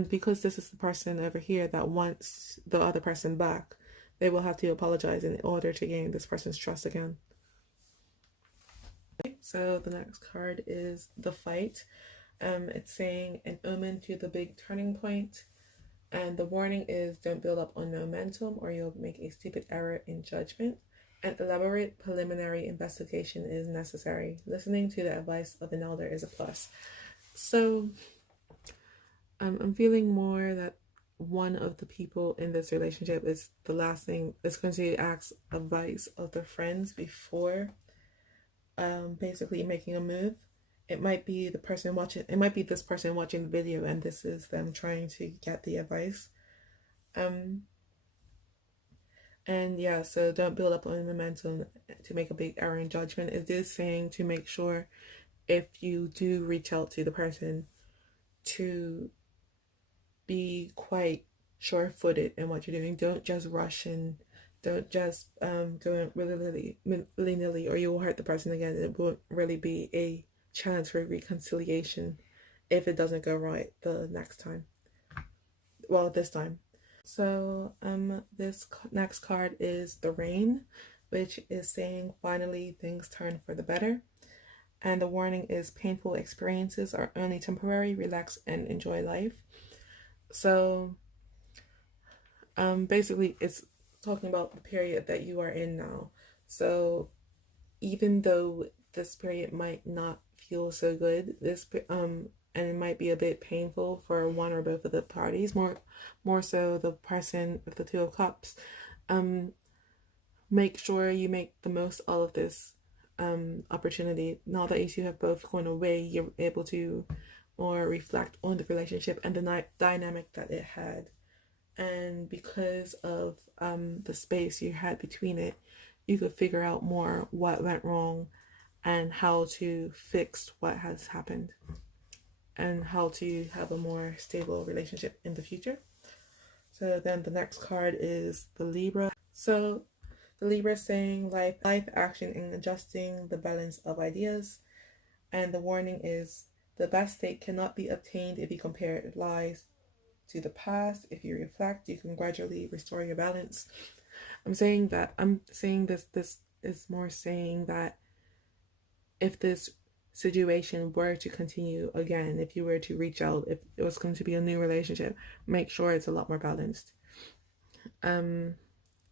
because this is the person over here that wants the other person back, they will have to apologize in order to gain this person's trust again. Okay, so the next card is the Fight. It's saying an omen to the big turning point. And the warning is don't build up on momentum or you'll make a stupid error in judgment. An elaborate preliminary investigation is necessary. Listening to the advice of an elder is a plus. So I'm feeling more that one of the people in this relationship is the last thing is going to ask advice of their friends before basically making a move. It might be the person watching, it might be this person watching the video, and this is them trying to get the advice. And yeah, so don't build up on momentum to make a big error in judgment. It is saying to make sure, if you do reach out to the person, to be quite sure-footed in what you're doing. Don't just rush and don't just go willy-nilly, or you will hurt the person again. It won't really be a chance for reconciliation if it doesn't go right the next time. Well, this time. So this next card is the Rain, which is saying finally things turn for the better. And the warning is painful experiences are only temporary. Relax and enjoy life. So basically it's talking about the period that you are in now. So even though this period might not feel so good, and it might be a bit painful for one or both of the parties, more so the person with the Two of Cups, make sure you make the most out of this opportunity. Now that you two have both gone away, you're able to more reflect on the relationship and the dynamic that it had. And because of the space you had between it, you could figure out more what went wrong and how to fix what has happened and how to have a more stable relationship in the future. So then the next card is the Libra. So the Libra is saying life action and adjusting the balance of ideas. And the warning is the best state cannot be obtained if you compare lies to the past. If you reflect, you can gradually restore your balance. I'm saying this is more saying that if this situation were to continue again, if you were to reach out, if it was going to be a new relationship, make sure it's a lot more balanced.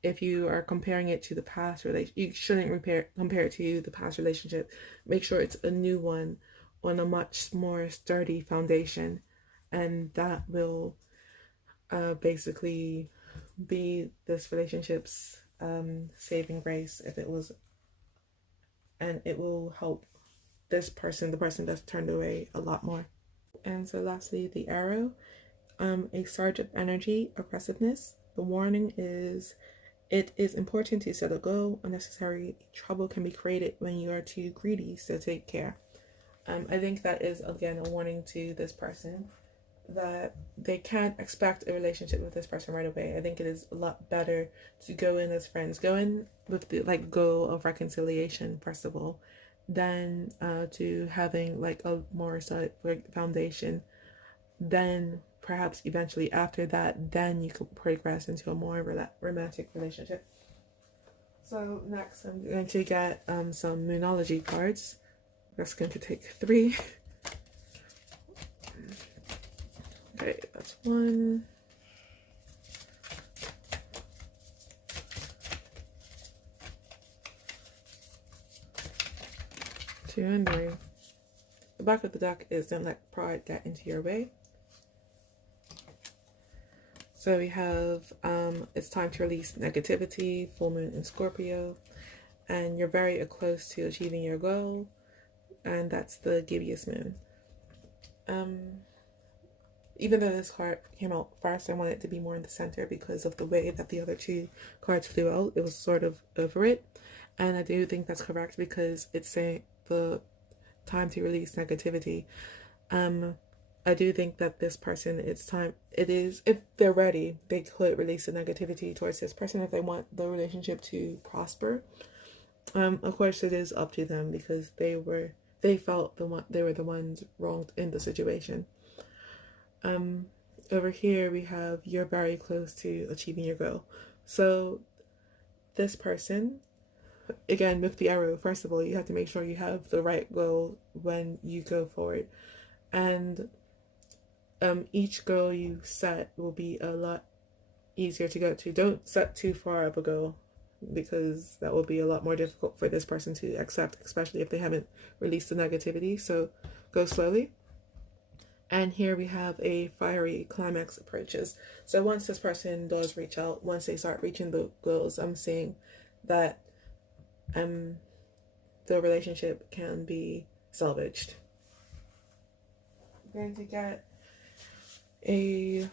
If you are comparing it to the past relationship, you shouldn't compare it to the past relationship. Make sure it's a new one on a much more sturdy foundation, and that will basically be this relationship's saving grace if it was, and it will help this person, the person that's turned away, a lot more. And so lastly, the Arrow, a surge of energy, aggressiveness. The warning is it is important to set a goal. Unnecessary trouble can be created when you are too greedy, so take care. I think that is again a warning to this person that they can't expect a relationship with this person right away. I think it is a lot better to go in as friends, go in with the goal of reconciliation first of all, than to having a more solid foundation. Then perhaps eventually after that, then you could progress into a more romantic relationship. So next I'm going to get some Moonology cards. That's going to take 3. Okay, that's 1. 2 and 3. The back of the deck is don't let pride get into your way. So we have it's time to release negativity, full moon in Scorpio, and you're very close to achieving your goal, and that's the gibbous moon. Even though this card came out first, I wanted it to be more in the center because of the way that the other 2 cards flew out. It was sort of over it, and I do think that's correct because it's saying the time to release negativity. I do think that this person, if they're ready, they could release the negativity towards this person if they want the relationship to prosper. Of course, it is up to them because they felt they were the ones wronged in the situation. Over here we have you're very close to achieving your goal. So this person, again with the Arrow, first of all, you have to make sure you have the right goal when you go forward, and each goal you set will be a lot easier to go to. Don't set too far of a goal because that will be a lot more difficult for this person to accept, especially if they haven't released the negativity. So go slowly. And here we have a fiery climax approaches. So once this person does reach out, once they start reaching the goals, I'm seeing that the relationship can be salvaged. I'm going to get a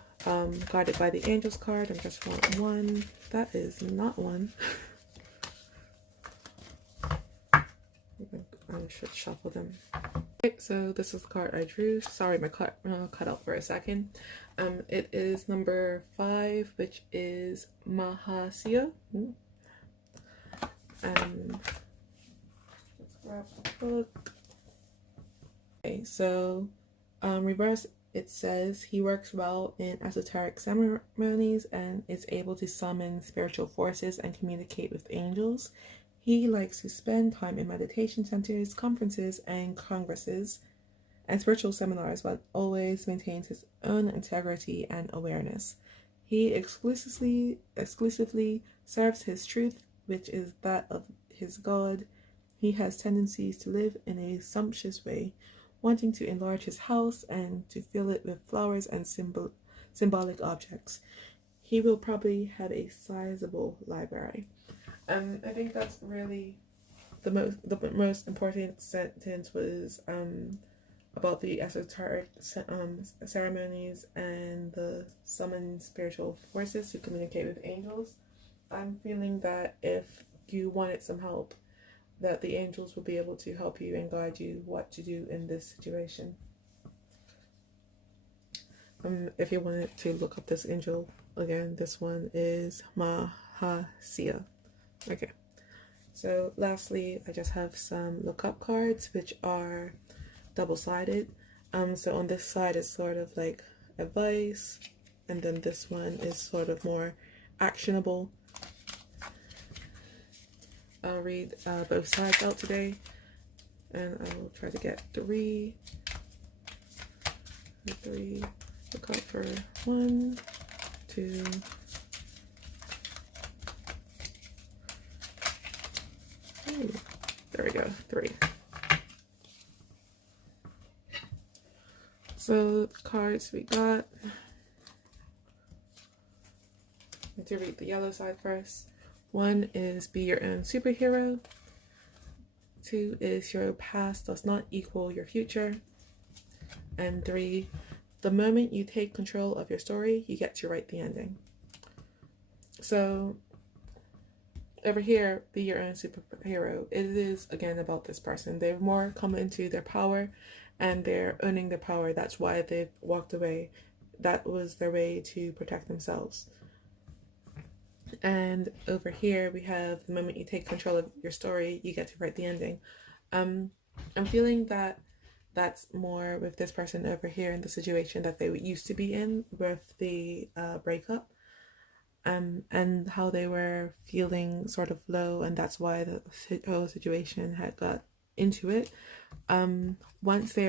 guided by the angels card. I just want one. That is not one. I should shuffle them. Okay, so this is the card I drew. Sorry, my card cut out for a second. It is number 5, which is Mahasya. Let's grab a book. Okay, so reverse, it says he works well in esoteric ceremonies and is able to summon spiritual forces and communicate with angels. He likes to spend time in meditation centers, conferences, and congresses, and spiritual seminars, but always maintains his own integrity and awareness. He exclusively serves his truth, which is that of his God. He has tendencies to live in a sumptuous way, wanting to enlarge his house and to fill it with flowers and symbolic objects. He will probably have a sizable library. I think that's really the most important sentence was about the esoteric ceremonies and the summoned spiritual forces to communicate with angels. I'm feeling that if you wanted some help, that the angels will be able to help you and guide you what to do in this situation. If you wanted to look up this angel again, this one is Mahasya. Okay, so lastly, I just have some look-up cards, which are double-sided. So on this side is sort of like advice, and then this one is sort of more actionable. I'll read both sides out today, and I will try to get three. Look out for 1, 2, ooh, there we go, 3. So the cards we got. I'm going to read the yellow side first. 1 is be your own superhero. 2 is your past does not equal your future. And 3, the moment you take control of your story, you get to write the ending. So over here, be your own superhero. It is again about this person. They've more come into their power and they're owning their power. That's why they've walked away. That was their way to protect themselves. And over here we have the moment you take control of your story, you get to write the ending. I'm feeling that that's more with this person over here in the situation that they used to be in with the breakup, and how they were feeling sort of low, and that's why the whole situation had got into it. Once they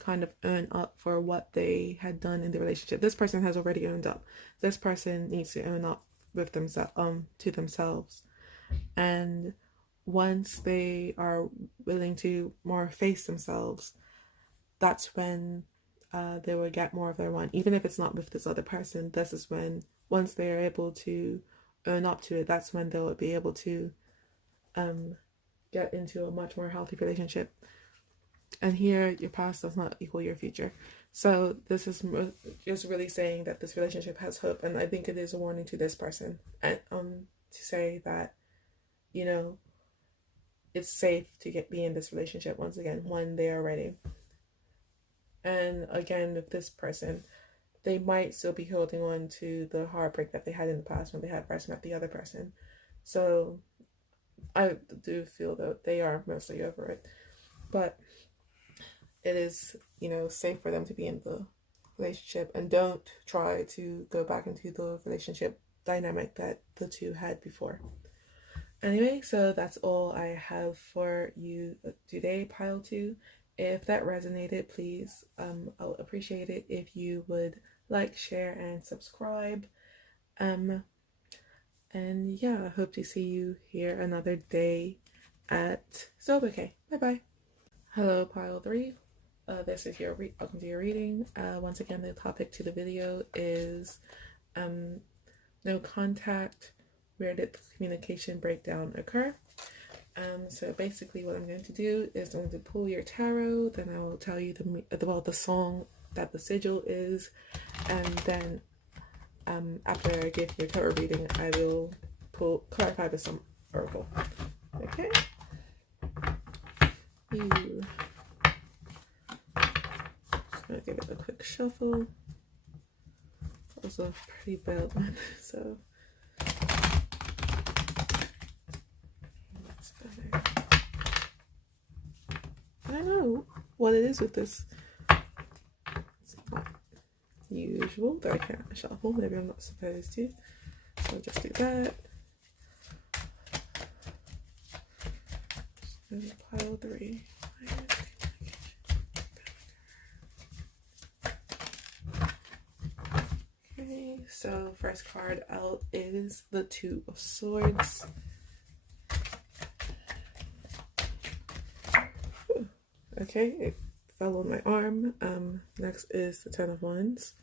kind of earn up for what they had done in the relationship, this person has already owned up. This person needs to own up with themselves, to themselves, and once they are willing to more face themselves, that's when they will get more of their one. Even if it's not with this other person, this is when, once they are able to own up to it, that's when they'll be able to get into a much more healthy relationship. And here, your past does not equal your future. So this is just really saying that this relationship has hope, and I think it is a warning to this person, and to say that, you know, it's safe to be in this relationship once again when they are ready. And again, with this person, they might still be holding on to the heartbreak that they had in the past when they had first met the other person. So I do feel that they are mostly over it, but it is, you know, safe for them to be in the relationship, and don't try to go back into the relationship dynamic that the two had before. Anyway, so that's all I have for you today, pile 2. If that resonated, please, I'll appreciate it if you would like, share, and subscribe. And yeah, I hope to see you here another day at Sobake. Bye-bye. Hello, pile 3. This is your welcome to your reading. Once again, the topic to the video is no contact. Where did the communication breakdown occur? So basically what I'm going to do is I'm going to pull your tarot, then I will tell you the song that the sigil is, and then after I give your tarot reading, I will clarify the song oracle. Okay? Just gonna give it a quick shuffle. That was a pretty bad one, so that's better. I don't know what it is with this. It's not usual that I can't shuffle. Maybe I'm not supposed to. So I'll just do that. Just pile 3. Okay, so first card out is the 2 of Swords. Okay, it fell on my arm. Next is the 10 of Wands.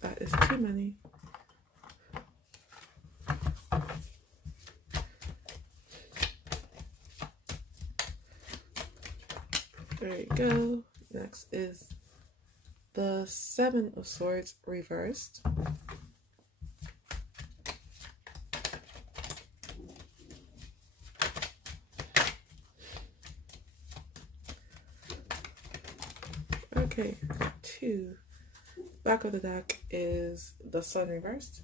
That is too many. There you go. Next is the 7 of Swords reversed. Okay, got 2. Back of the deck is the Sun reversed.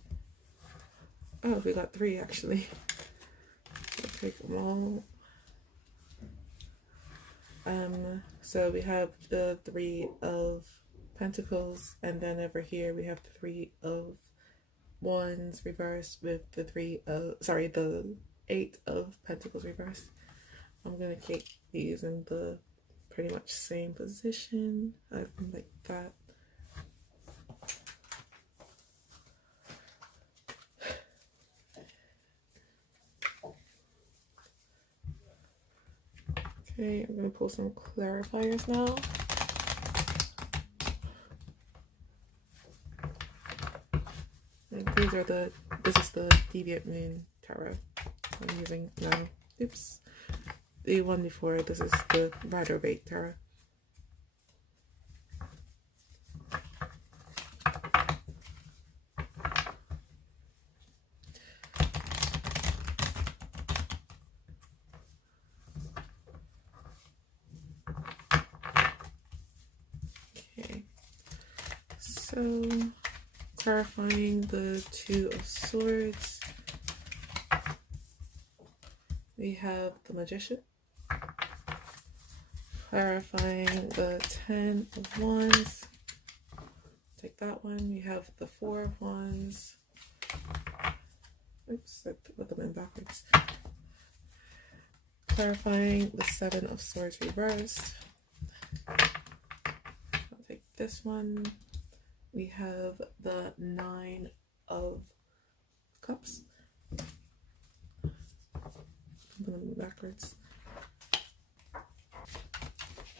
Oh, we got 3 actually. I'll take them all. So we have the 3 of Pentacles, and then over here we have the 3 of Wands reversed with the the 8 of Pentacles reversed. I'm gonna keep these in the pretty much same position, like that. Okay, I'm gonna pull some clarifiers now. And this is the Deviant Moon Tarot I'm using now. Oops. The one before, this is the Waite Tarot. Okay, so clarifying the 2 of Swords, we have the Magician. Clarifying the 10 of Wands, take that one. We have the 4 of Wands. Oops, I put them in backwards. Clarifying the 7 of Swords reversed. I'll take this one. We have the 9 of Cups. Put them backwards.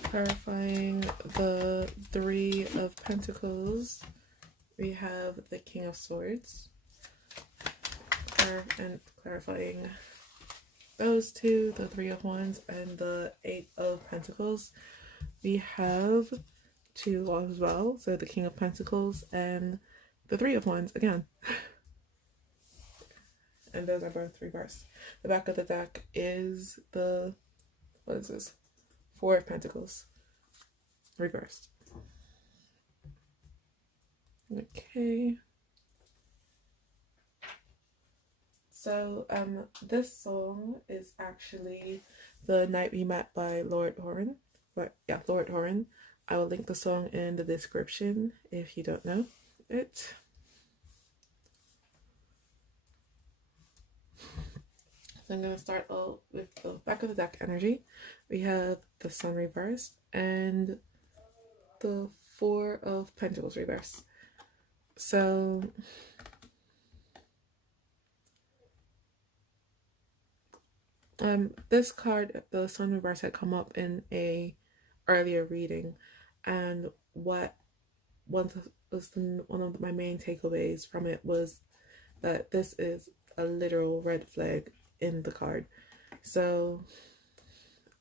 Clarifying the 3 of Pentacles, we have the King of Swords. And clarifying those 2, the 3 of Wands and the 8 of Pentacles, we have 2 as well. So the King of Pentacles and the 3 of Wands again. And those are both reversed. The back of the deck is the, what is this? 4 of Pentacles reversed. Okay. So this song is actually The Night We Met by Lord Horan. Lord Horan. I will link the song in the description if you don't know it. So I'm going to start off with the back of the deck energy. We have the Sun reversed and the 4 of Pentacles reversed. So this card, the Sun reverse, had come up in a earlier reading, and what one of my main takeaways from it was that this is a literal red flag in the card. So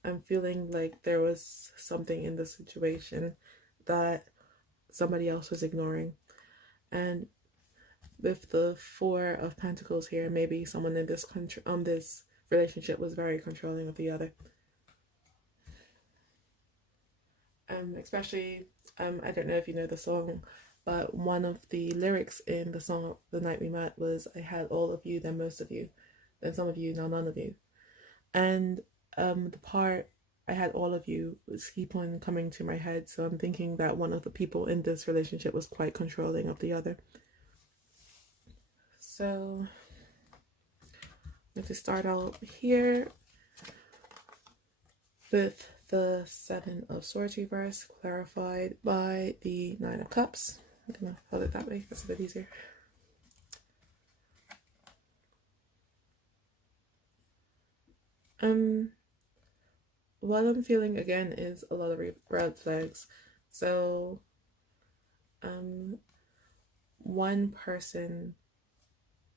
I'm feeling like there was something in the situation that somebody else was ignoring. And with the Four of Pentacles here, maybe someone in this relationship was very controlling of the other. Especially, I don't know if you know the song, but one of the lyrics in the song "The Night We Met" was "I had all of you, then most of you, then some of you, now none of you." And the part "I had all of you" was keep on coming to my head. So I'm thinking that one of the people in this relationship was quite controlling of the other. So let's just start out here with the Seven of Swords reverse, clarified by the Nine of Cups. I'm gonna hold it that way, that's a bit easier. What I'm feeling again is a lot of red flags. So one person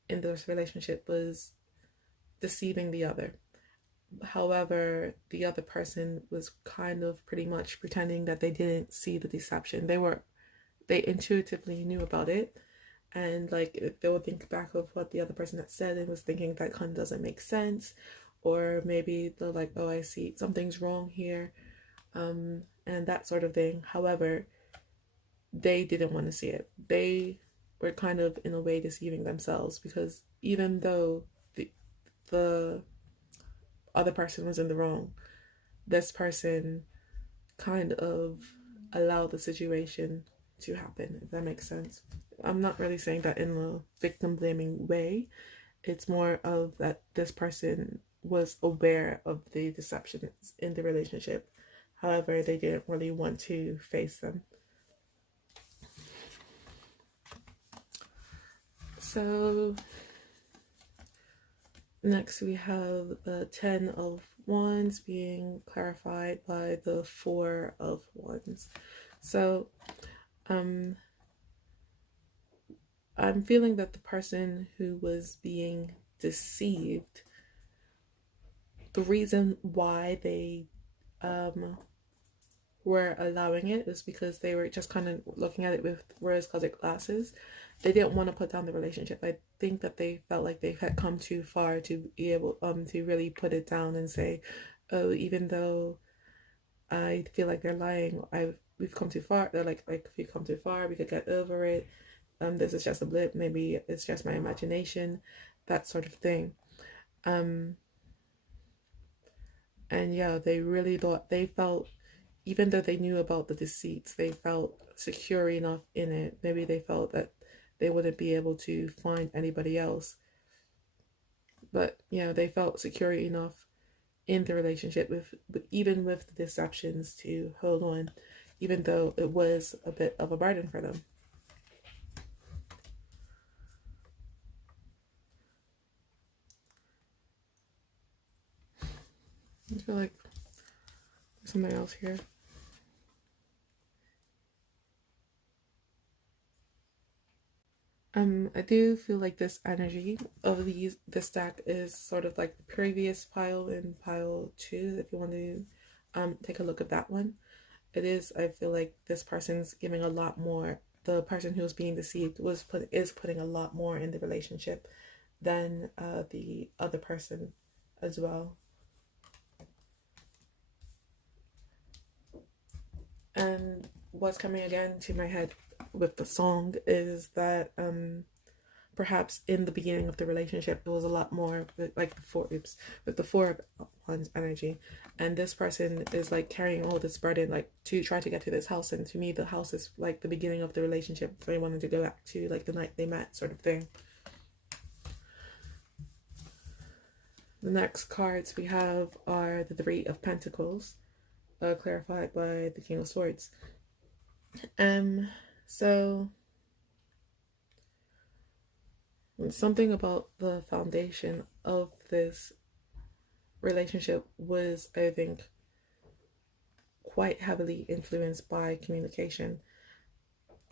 in this relationship was deceiving the other. However, the other person was kind of pretty much pretending that they didn't see the deception. They intuitively knew about it, and like if they would think back of what the other person had said and was thinking that kind of doesn't make sense, or maybe they're like, oh, I see something's wrong here, and that sort of thing. However, they didn't want to see it. They were kind of in a way deceiving themselves, because even though the other person was in the wrong, this person kind of allowed the situation to happen, if that makes sense. I'm not really saying that in a victim blaming way. It's more of that this person was aware of the deceptions in the relationship. However, they didn't really want to face them. So next we have the Ten of Wands being clarified by the Four of Wands. So I'm feeling that the person who was being deceived, the reason why they were allowing it is because they were just kind of looking at it with rose-colored glasses. They didn't want to put down the relationship. I think that they felt like they had come too far to be able to really put it down and say, oh, even though I feel like they're lying, we've come too far. They're like if we come too far, we could get over it. This is just a blip. Maybe it's just my imagination, that sort of thing. And yeah, they really they felt, even though they knew about the deceits, they felt secure enough in it. Maybe they felt that they wouldn't be able to find anybody else. But they felt secure enough in the relationship even with the deceptions to hold on, even though it was a bit of a burden for them. I feel like there's something else here. I do feel like this energy of this deck is sort of like the previous pile in pile 2. If you want to take a look at that one, it is. I feel like this person's giving a lot more. The person who was being deceived is putting a lot more in the relationship than the other person as well. And what's coming again to my head with the song is that perhaps in the beginning of the relationship it was a lot more like with the Four of Wands energy, and this person is like carrying all this burden, like to try to get to this house. And to me, the house is like the beginning of the relationship. They wanted to go back to like the night they met, sort of thing. The next cards we have are the Three of Pentacles, clarified by the King of Swords. So something about the foundation of this relationship was, I think, quite heavily influenced by communication.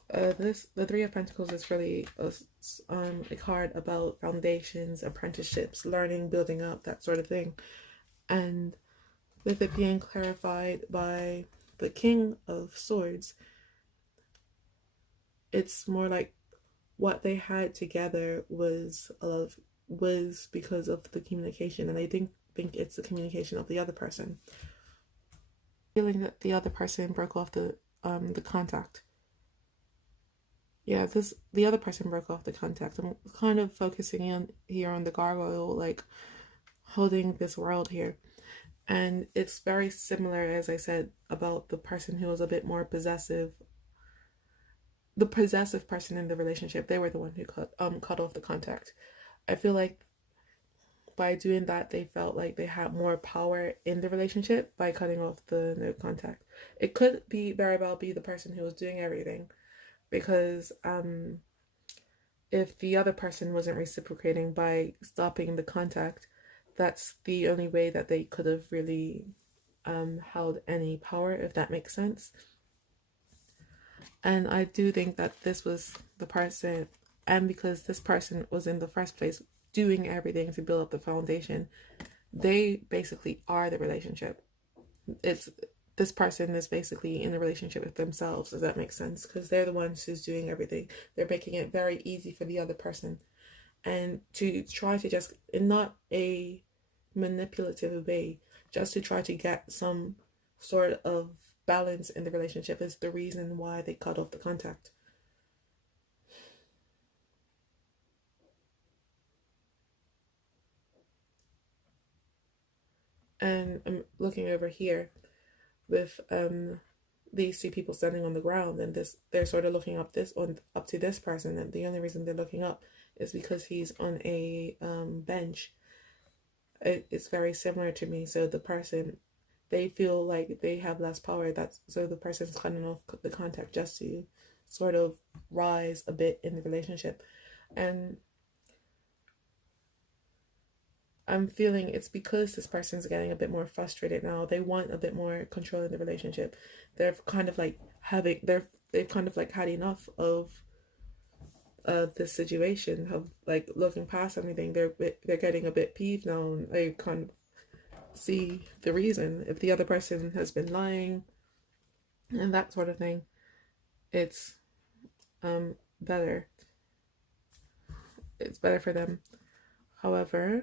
The Three of Pentacles is really a card about foundations, apprenticeships, learning, building up, that sort of thing. And with it being clarified by the King of Swords, it's more like what they had together was because of the communication, and I think it's the communication of the other person. Feeling that the other person broke off the contact. Yeah, the other person broke off the contact. I'm kind of focusing in here on the gargoyle, like holding this world here. And it's very similar, as I said, about the person who was a bit more possessive. The possessive person in the relationship, they were the one who cut off the contact. I feel like by doing that, they felt like they had more power in the relationship by cutting off the no contact. It could be very well be the person who was doing everything, because if the other person wasn't reciprocating by stopping the contact, that's the only way that they could have really held any power, if that makes sense. And I do think that this was the person, and because this person was in the first place doing everything to build up the foundation, they basically are the relationship. It's this person is basically in a relationship with themselves, if that makes sense, because they're the ones who's doing everything. They're making it very easy for the other person, and to try to just, in not a manipulative way, just to try to get some sort of balance in the relationship is the reason why they cut off the contact. And I'm looking over here with these two people standing on the ground, and this they're sort of looking up to this person, and the only reason they're looking up is because he's on a bench. It's very similar to me. So the person, they feel like they have less power. That's so the person's cutting off the contact just to sort of rise a bit in the relationship. And I'm feeling it's because this person's getting a bit more frustrated now. They want a bit more control in the relationship. They're kind of like they've kind of like had enough of this situation of like looking past everything. They're getting a bit peeved now, and they kind of see the reason. If the other person has been lying and that sort of thing, it's better. It's better for them. However,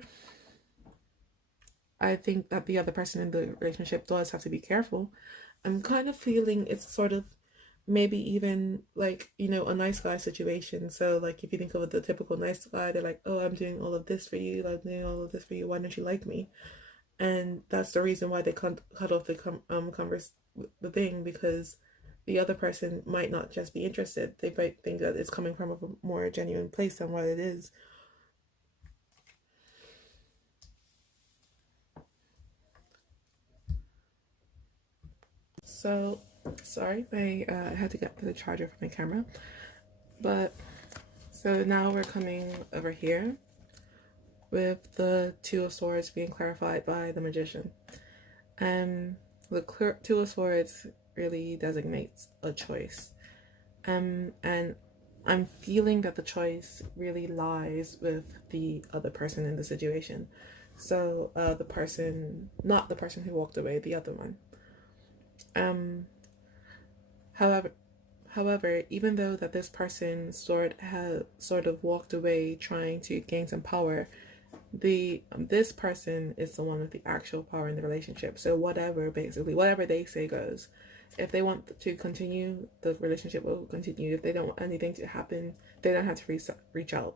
I think that the other person in the relationship does have to be careful. I'm kind of feeling it's sort of maybe even like, a nice guy situation. So like if you think of the typical nice guy, they're like, oh, I'm doing all of this for you, I'm doing all of this for you, why don't you like me? And that's the reason why they cut off the thing, because the other person might not just be interested. They might think that it's coming from a more genuine place than what it is. So, sorry, I had to get the charger for my camera. But, so now we're coming over here with the Two of Swords being clarified by the Magician. The Two of Swords really designates a choice. And I'm feeling that the choice really lies with the other person in the situation. So, the person, not the person who walked away, the other one. However, even though that this person sort of walked away trying to gain some power, this person is the one with the actual power in the relationship. So whatever they say goes. If they want to continue, the relationship will continue. If they don't want anything to happen, they don't have to reach out.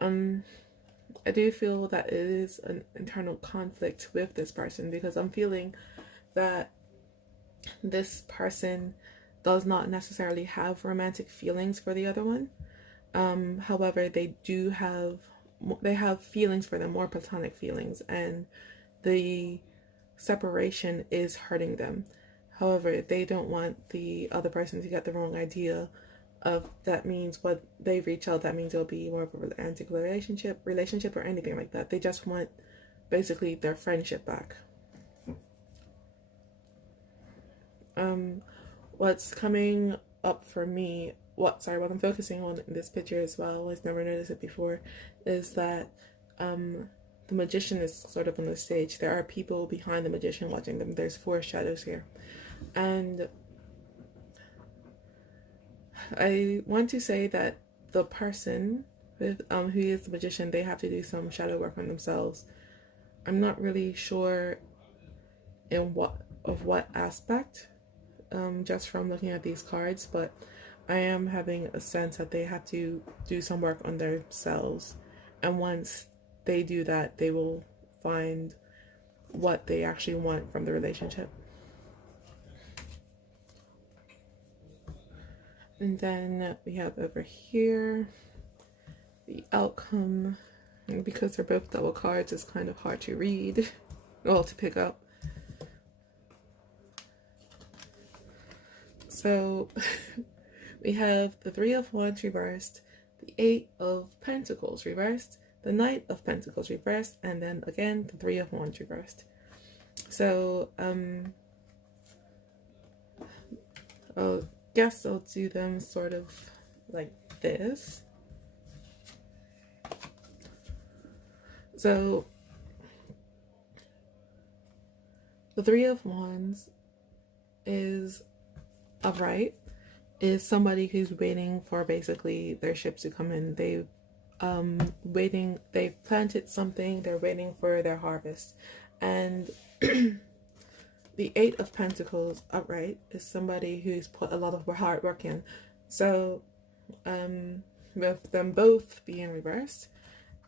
I do feel that it is an internal conflict with this person, because I'm feeling that this person does not necessarily have romantic feelings for the other one. However, they have feelings for them, more platonic feelings, and the separation is hurting them. However, they don't want the other person to get the wrong idea of that means what they reach out, that means it'll be more of a romantic relationship or anything like that. They just want basically their friendship back. What's coming up for me what I'm focusing on in this picture as well, I've never noticed it before, is that the magician is sort of on the stage. There are people behind the magician watching them. There's 4 shadows here. And I want to say that the person with who is the magician, they have to do some shadow work on themselves. I'm not really sure in what aspect, just from looking at these cards, but I am having a sense that they have to do some work on themselves, and once they do that, they will find what they actually want from the relationship. And then we have over here the outcome, and because they're both double cards, it's kind of hard to read, well, to pick up. So we have the 3 of Wands reversed, the 8 of Pentacles reversed, the Knight of Pentacles reversed, and then again the 3 of Wands reversed. So I guess I'll do them sort of like this. So the 3 of Wands is upright, is somebody who's waiting for basically their ships to come in. They've planted something, they're waiting for their harvest. And the 8 of Pentacles upright is somebody who's put a lot of hard work in. So with them both being reversed,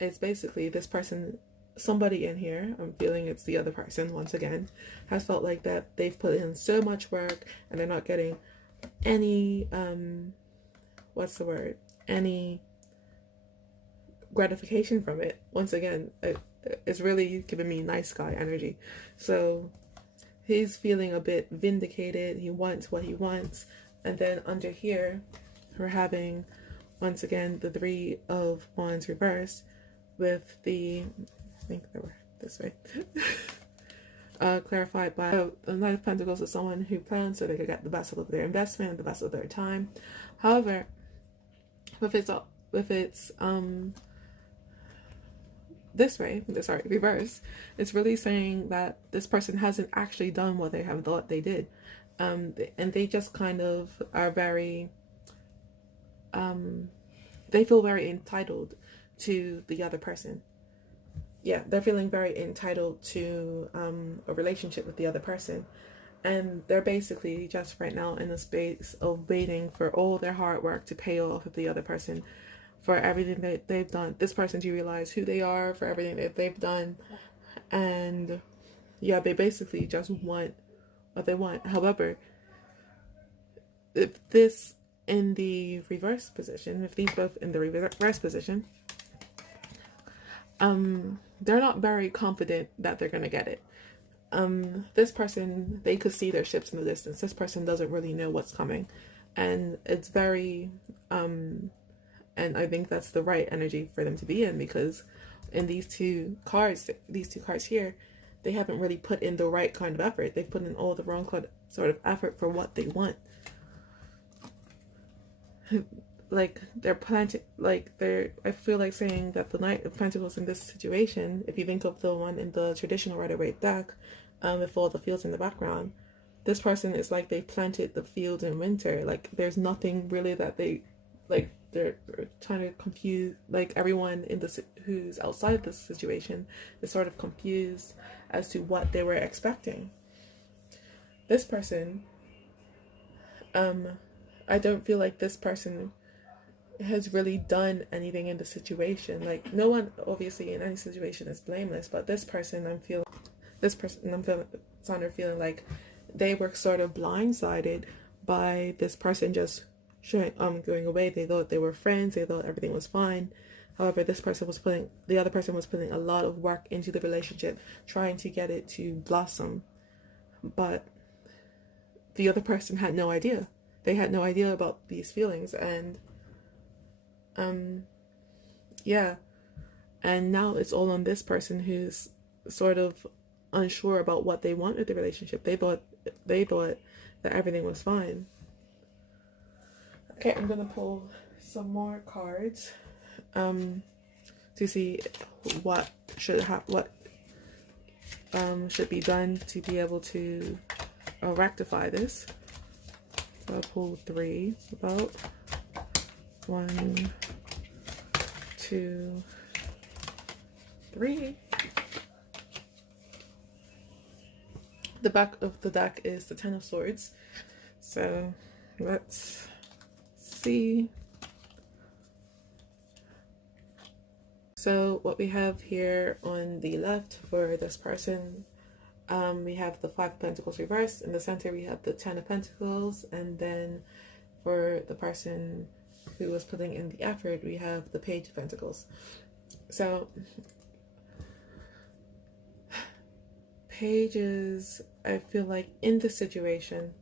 it's basically this person, somebody in here, I'm feeling it's the other person once again, has felt like that they've put in so much work and they're not getting any any gratification from it. Once again, it's really giving me nice guy energy. So he's feeling a bit vindicated, he wants what he wants. And then under here we're having once again the 3 of Wands reversed with the, I think they were this way, clarified by the Knight of Pentacles is someone who plans so they could get the best of their investment and the best of their time. However, with its this way, sorry, reverse, it's really saying that this person hasn't actually done what they have thought they did, and they just kind of are very they feel very entitled to the other person. Yeah, they're feeling very entitled to a relationship with the other person, and they're basically just right now in a space of waiting for all their hard work to pay off with the other person, for everything that they've done. This person to realize who they are for everything that they've done, and yeah, they basically just want what they want. However, if this in the reverse position, if these both in the reverse position, they're not very confident that they're gonna get it. This person, they could see their ships in the distance. This person doesn't really know what's coming, and it's very and I think that's the right energy for them to be in, because in these two cards here, they haven't really put in the right kind of effort. They've put in all the wrong sort of effort for what they want. Like they're planted, like I feel like saying that the Knight of Pentacles in this situation, if you think of the one in the traditional Rider-Waite deck, with all the fields in the background, this person is like they planted the field in winter. Like there's nothing really that they, like they're trying to confuse, like everyone in this who's outside of this situation is sort of confused as to what they were expecting. This person, I don't feel like this person has really done anything in the situation. Like no one obviously in any situation is blameless, but this person I'm feeling like they were sort of blindsided by this person just going away. They thought they were friends, they thought everything was fine. However, the other person was putting a lot of work into the relationship, trying to get it to blossom, but the other person had no idea. They had no idea about these feelings, and yeah, and now it's all on this person who's sort of unsure about what they want with the relationship. They thought that everything was fine, Okay, I'm gonna pull some more cards to see what should should be done to be able to rectify this. So I'll pull 3, about 1, 2, 3. The back of the deck is the Ten of Swords. So let's see. So what we have here on the left for this person, we have the 5 of Pentacles reversed. In the center we have the 10 of Pentacles, and then for the person who was putting in the effort, we have the Page of Pentacles. So pages, I feel like in this situation,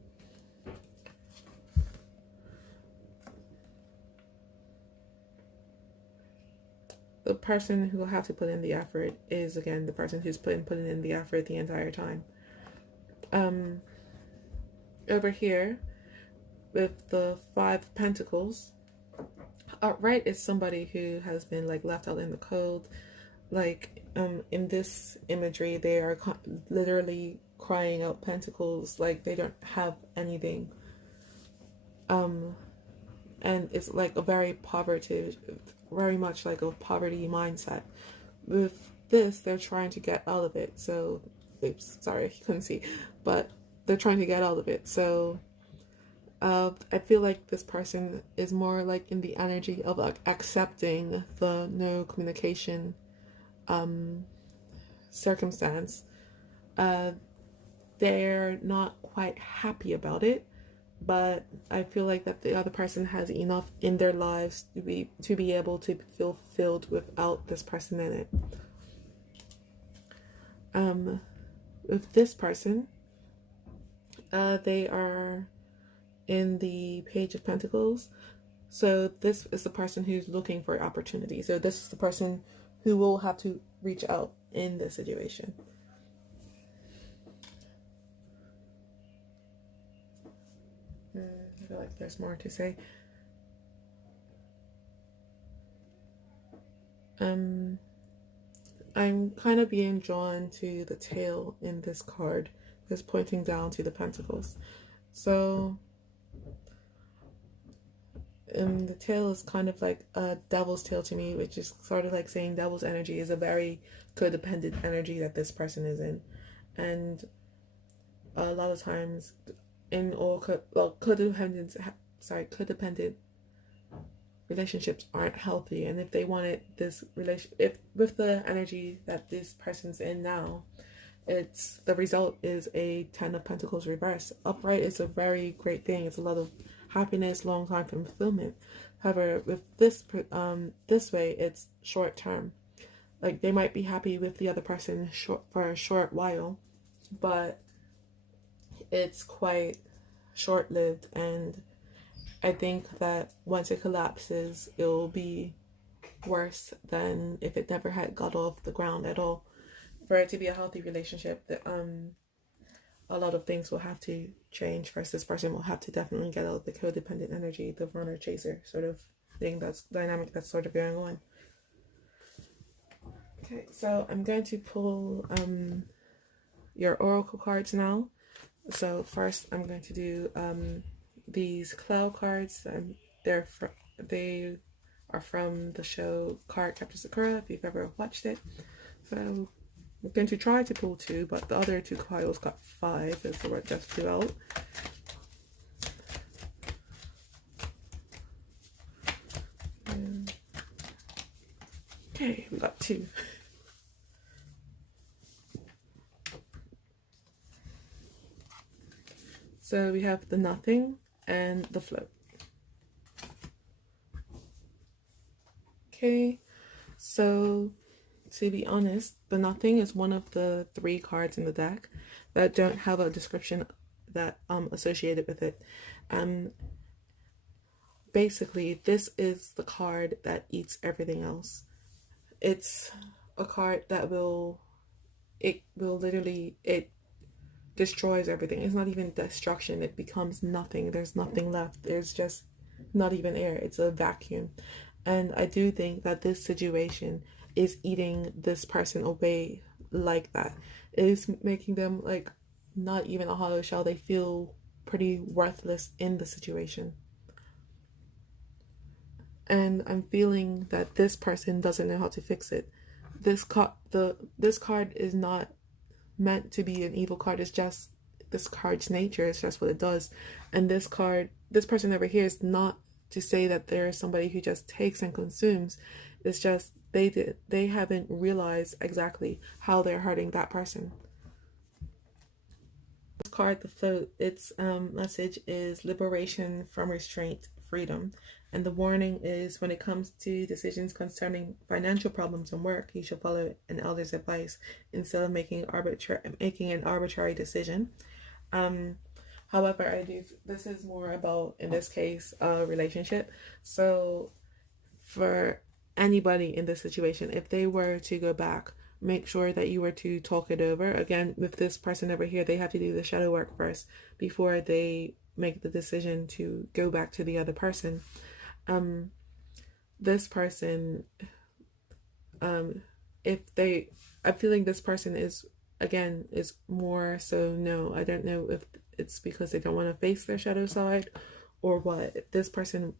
the person who will have to put in the effort is, again, the person who's putting in the effort the entire time. Over here, with the 5 of Pentacles, right is somebody who has been like left out in the cold. Like in this imagery, they are literally crying out pentacles, like they don't have anything. And it's like a very much like a poverty mindset. With this, they're trying to get out of it. So, oops, sorry if you couldn't see, but they're trying to get out of it. So I feel like this person is more like in the energy of like accepting the no communication circumstance. They're not quite happy about it, but I feel like that the other person has enough in their lives to be able to feel fulfilled without this person in it. With this person, they are in the Page of Pentacles. So this is the person who's looking for opportunity. So this is the person who will have to reach out in this situation. I feel like there's more to say. I'm kind of being drawn to the tail in this card that's pointing down to the Pentacles. So the tail is kind of like a devil's tail to me, which is sort of like saying devil's energy is a very codependent energy that this person is in. And a lot of times in all codependent relationships aren't healthy. And if they wanted this if with the energy that this person's in now, it's the result is a 10 of Pentacles reverse. Upright is a very great thing. It's a lot of happiness, long time fulfillment. However, with this this way, it's short term. Like they might be happy with the other person for a short while, but it's quite short lived, and I think that once it collapses, it'll be worse than if it never had got off the ground at all. For it to be a healthy relationship, a lot of things will have to change. First, this person will have to definitely get out of the codependent energy, the runner chaser sort of thing, that's dynamic that's sort of going on. Okay, so I'm going to pull your oracle cards now. So first, I'm going to do these Clow Cards, and they are from the show Cardcaptor Sakura, if you've ever watched it. So I'm going to try to pull 2, but the other 2 piles got 5, so we're just 2 out. Okay, we got 2. So we have the Nothing and the Float. Okay, so to be honest, the Nothing is one of the 3 cards in the deck that don't have a description that associated with it. Basically, this is the card that eats everything else. It's a card that it destroys everything. It's not even destruction, it becomes nothing. There's nothing left. There's just not even air, it's a vacuum. And I do think that this situation is eating this person away like that. It is making them like not even a hollow shell. They feel pretty worthless in the situation. And I'm feeling that this person doesn't know how to fix it. This card is not meant to be an evil card. It's just this card's nature. It's just what it does. And this person over here is not to say that there's somebody who just takes and consumes. It's just they haven't realized exactly how they're hurting that person. This card, the float, its message is liberation from restraint, freedom. And the warning is, when it comes to decisions concerning financial problems and work, you should follow an elder's advice instead of making an arbitrary decision. However, this is more about, in this case, a relationship. So for anybody in this situation, if they were to go back, make sure that you were to talk it over. Again, with this person over here, they have to do the shadow work first before they make the decision to go back to the other person. This person, I'm feeling this person is more so, no, I don't know if it's because they don't want to face their shadow side or what. This person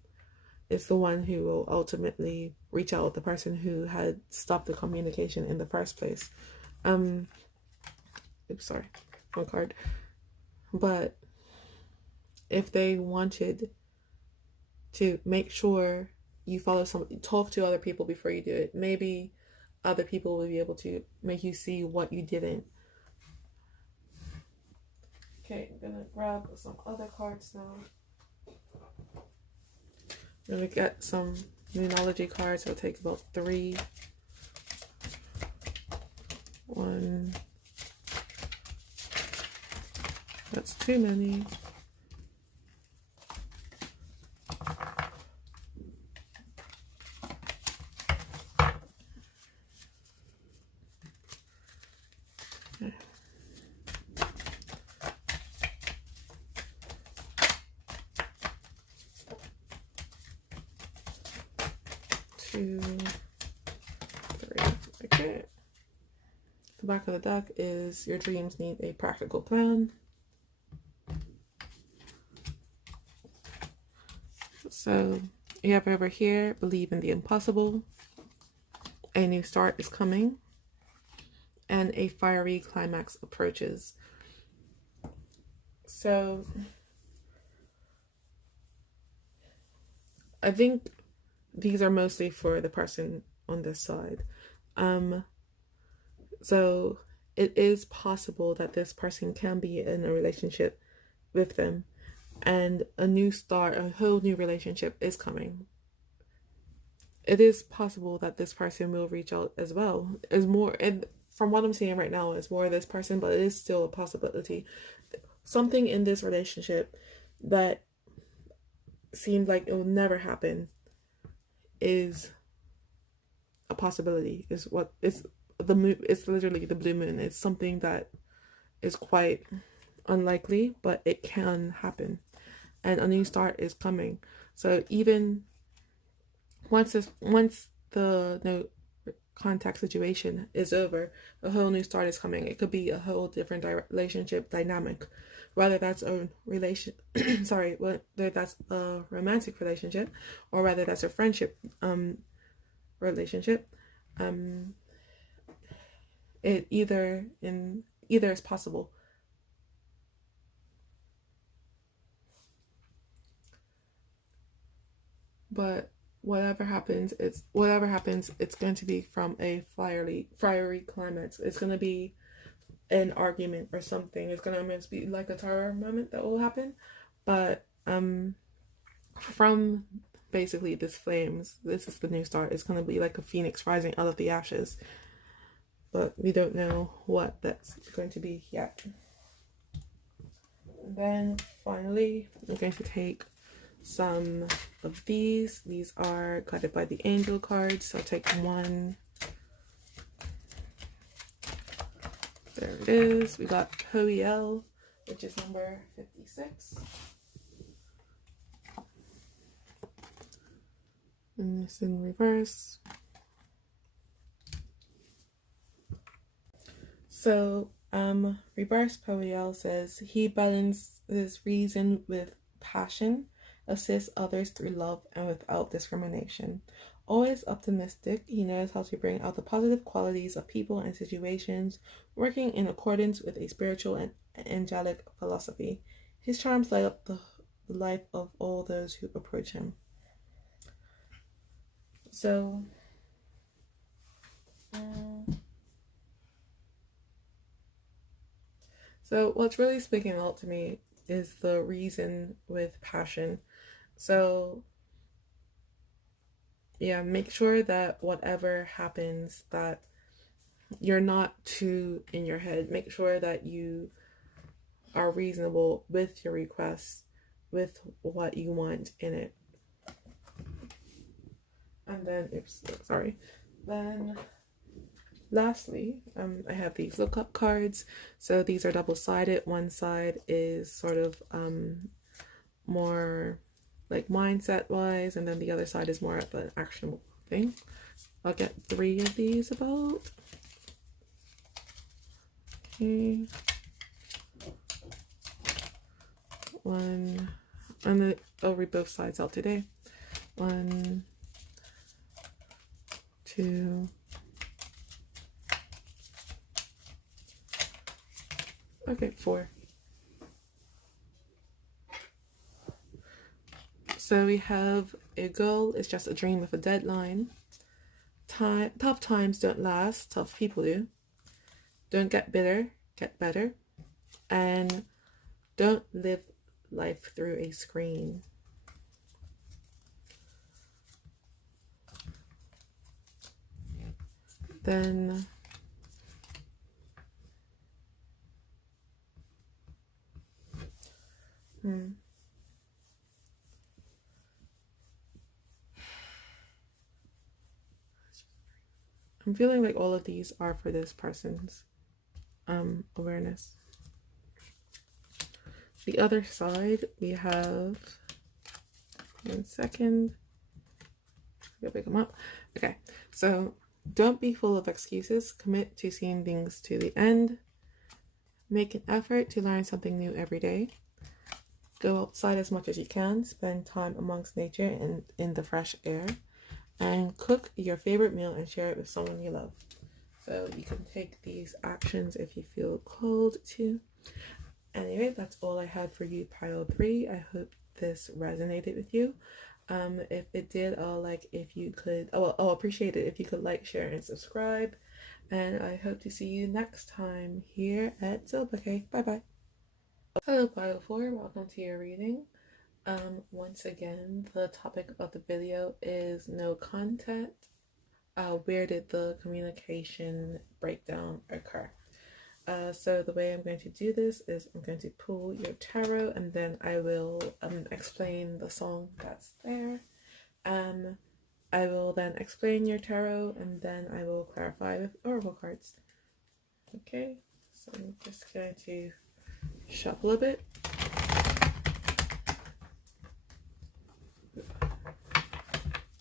is the one who will ultimately reach out with the person who had stopped the communication in the first place. Oops, sorry, one card. But if they wanted to make sure you talk to other people before you do it, maybe other people will be able to make you see what you didn't. Okay, I'm gonna grab some other cards now. I'm gonna get some Moonology cards. It'll take about 3. 1. That's too many. Okay. 2, 3. Okay. The back of the deck is, your dreams need a practical plan. So you have over here, believe in the impossible. A new start is coming. And a fiery climax approaches. So I think these are mostly for the person on this side. So it is possible that this person can be in a relationship with them, and a new start, a whole new relationship is coming. It is possible that this person will reach out as well. And from what I'm seeing right now, it's more of this person, but it is still a possibility. Something in this relationship that seemed like it will never happen is a possibility. It's literally the blue moon. It's something that is quite unlikely, but it can happen, and a new start is coming. So even once the no contact situation is over, a whole new start is coming. It could be a whole different relationship dynamic, whether that's a whether that's a romantic relationship or whether that's a friendship relationship. It either is possible. But whatever happens, it's going to be from a fiery climax. It's going to be an argument or something. It's going to be like a terror moment that will happen. But from basically this flames, this is the new start. It's going to be like a phoenix rising out of the ashes. But we don't know what that's going to be yet. And then finally, I'm going to take some of these. These are guided by the angel cards. So I'll take one. There it is. We got Poel, which is number 56. And this in reverse. So, reverse Poel says he balances reason with passion, assists others through love and without discrimination. Always optimistic, he knows how to bring out the positive qualities of people and situations, working in accordance with a spiritual and angelic philosophy. His charms light up the life of all those who approach him. So, what's really speaking out to me is the reason with passion. So, yeah, make sure that whatever happens, that you're not too in your head. Make sure that you are reasonable with your requests, with what you want in it. And then, then lastly, I have these lookup cards. So these are double-sided. One side is sort of more like mindset wise, and then the other side is more of an actionable thing. I'll get 3 of these about. Okay. One, and I'll read both sides out today. 1, 2. Okay, 4. So we have a goal is just a dream with a deadline. Tough times don't last, tough people do. Don't get bitter, get better. And don't live life through a screen. Then I'm feeling like all of these are for this person's awareness. The other side, we have, 1 second, I'll pick them up. Okay, so don't be full of excuses. Commit to seeing things to the end. Make an effort to learn something new every day. Go outside as much as you can. Spend time amongst nature and in the fresh air. And cook your favorite meal and share it with someone you love. So you can take these actions if you feel called to. Anyway, that's all I had for you, pile 3. I hope this resonated with you. If it did, I'll appreciate it if you could like, share, and subscribe. And I hope to see you next time here at Silbake. Bye bye. Hello, pile 4. Welcome to your reading. Once again, the topic of the video is no content. Where did the communication breakdown occur? So the way I'm going to do this is I'm going to pull your tarot, and then I will explain the song that's there. I will then explain your tarot, and then I will clarify with oracle cards. Okay, so I'm just going to shuffle a bit.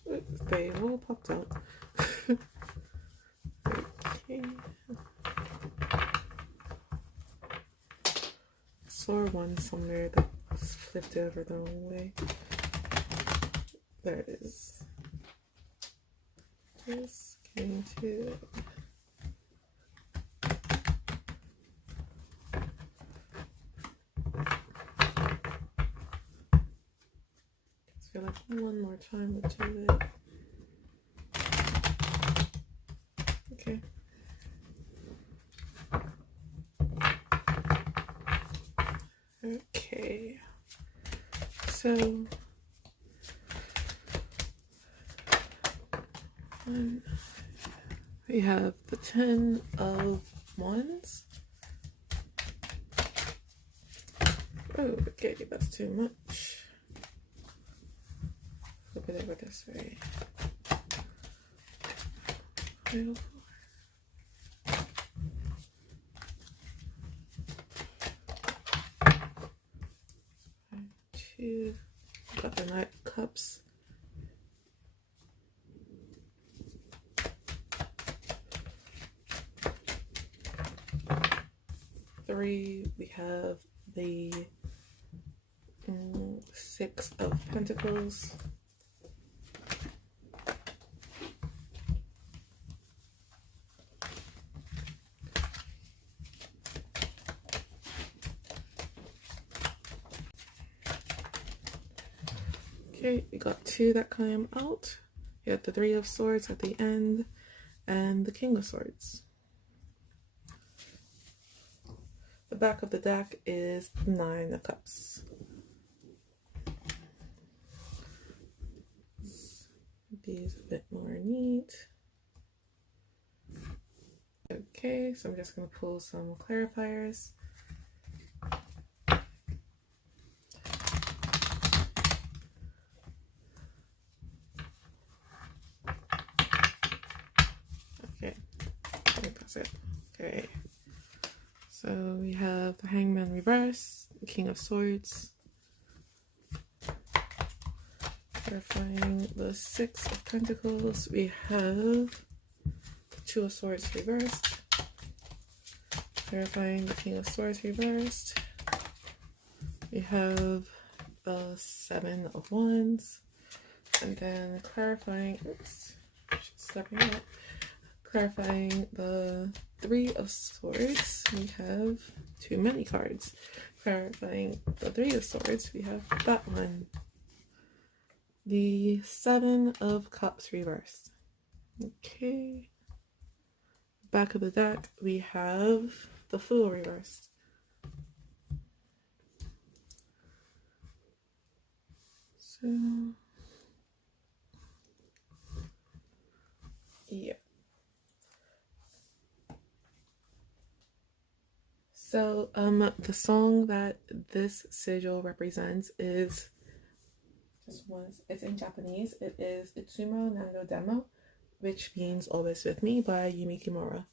Oops, they all popped out. Okay. I saw one somewhere that just flipped over the wrong way. There it is. Just going to feel like one more time would do it. Okay. Okay. So we have the 10 of Wands. Oh, okay, that's too much. Flip it over this way. And 2. Got the Knight of Cups. 3, we have the Six of Pentacles. Okay, we got 2 that came out. You have the Three of Swords at the end and the King of Swords. The back of the deck is 9 of Cups. These a bit more neat. Okay, so I'm just going to pull some clarifiers. Okay, I think that's it. Okay, so we have the Hangman reverse, the King of Swords, clarifying the Six of Pentacles. We have the Two of Swords reversed, clarifying the King of Swords reversed. We have the Seven of Wands, and then clarifying, stepping up, clarifying the Three of Swords. We have too many cards. Clarifying the Three of Swords, we have that one. The Seven of Cups reversed. Okay. Back of the deck, we have the Fool reversed. So, yeah. So, the song that this sigil represents is it's in Japanese. It is Itsumo Nando Demo, which means Always With Me by Yumi Kimura.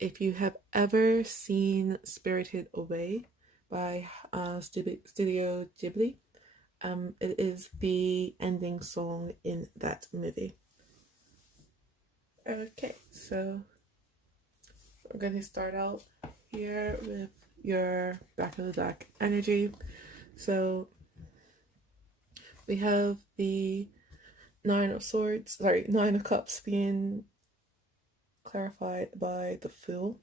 If you have ever seen Spirited Away by Studio Ghibli, it is the ending song in that movie. Okay, so I'm going to start out here with your back of the deck energy. So we have the Nine of Cups being clarified by the Fool.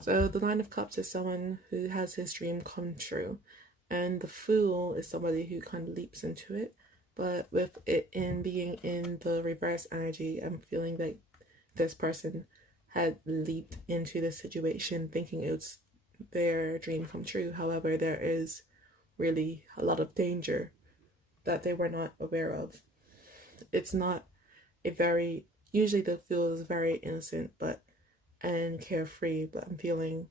So the Nine of Cups is someone who has his dream come true, and the Fool is somebody who kind of leaps into it. But with it being in the reverse energy, I'm feeling like this person had leaped into the situation thinking it was their dream come true. However, there is really a lot of danger that they were not aware of. It's not usually the Fool is very innocent and carefree, but I'm feeling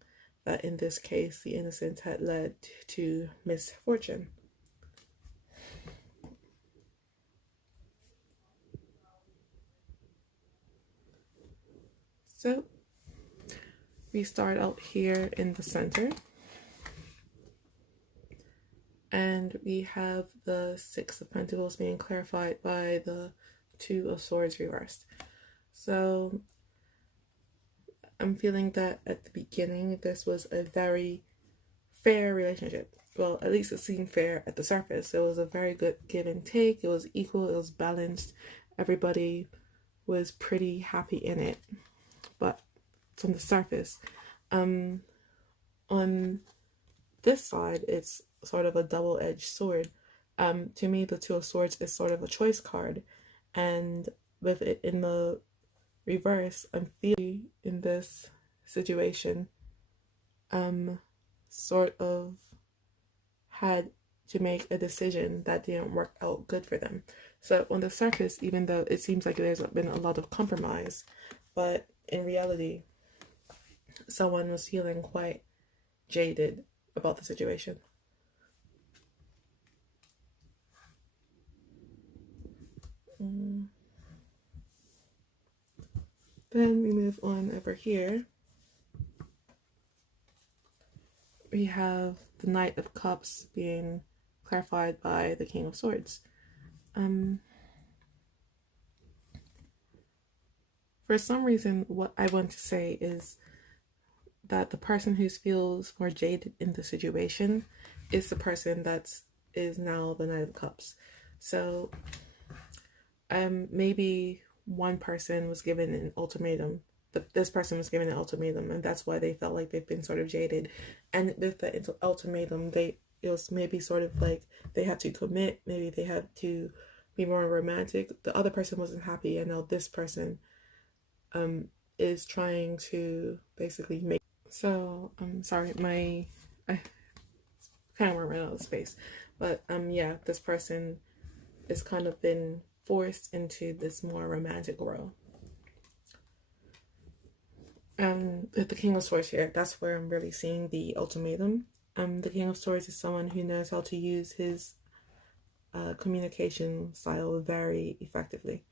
that in this case the innocence had led to misfortune. So we start out here in the center, and we have the Six of Pentacles being clarified by the Two of Swords reversed. So I'm feeling that at the beginning this was a very fair relationship. Well, at least it seemed fair at the surface. It was a very good give and take. It was equal, it was balanced. Everybody was pretty happy in it. But from the surface, on this side, it's sort of a double-edged sword. To me, the Two of Swords is sort of a choice card, and with it in the reverse, I'm feeling in this situation, sort of had to make a decision that didn't work out good for them. So on the surface, even though it seems like there's been a lot of compromise, but in reality, someone was feeling quite jaded about the situation. Then we move on over here. We have the Knight of Cups being clarified by the King of Swords. For some reason, what I want to say is that the person who feels more jaded in the situation is the person is now the Knight of Cups. So maybe one person was given an ultimatum. This person was given an ultimatum, and that's why they felt like they've been sort of jaded. And with the ultimatum, it was maybe sort of like they had to commit. Maybe they had to be more romantic. The other person wasn't happy, and now this person is trying to basically make. So I'm sorry, I kind of ran out of space, but yeah, this person has kind of been forced into this more romantic role. With the King of Swords here, that's where I'm really seeing the ultimatum. The King of Swords is someone who knows how to use his communication style very effectively.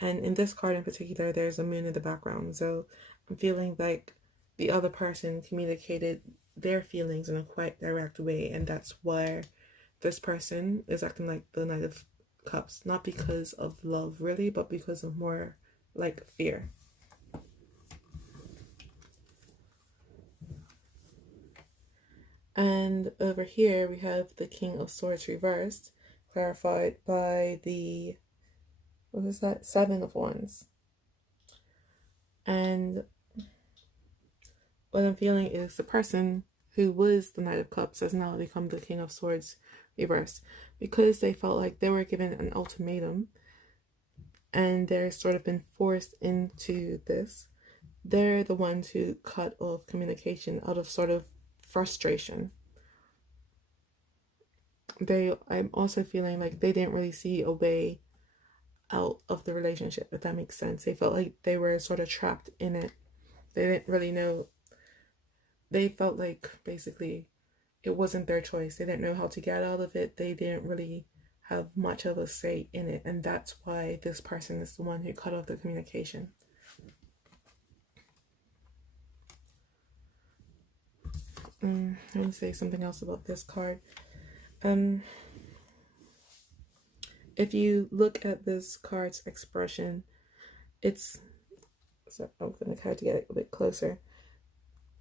And in this card in particular, there's a moon in the background. So I'm feeling like the other person communicated their feelings in a quite direct way. And that's where this person is acting like the Knight of Cups. Not because of love, really, but because of more like fear. And over here, we have the King of Swords reversed, clarified by the, what is that? Seven of Wands. And what I'm feeling is the person who was the Knight of Cups has now become the King of Swords reversed, because they felt like they were given an ultimatum and they're sort of been forced into this. They're the ones who cut off communication out of sort of frustration. I'm also feeling like they didn't really see a way out of the relationship, if that makes sense. They felt like they were sort of trapped in it. They didn't really know. They felt like basically it wasn't their choice. They didn't know how to get out of it. They didn't really have much of a say in it. And that's why this person is the one who cut off the communication. Let me say something else about this card. If you look at this card's expression, so I'm going to try to get it a bit closer.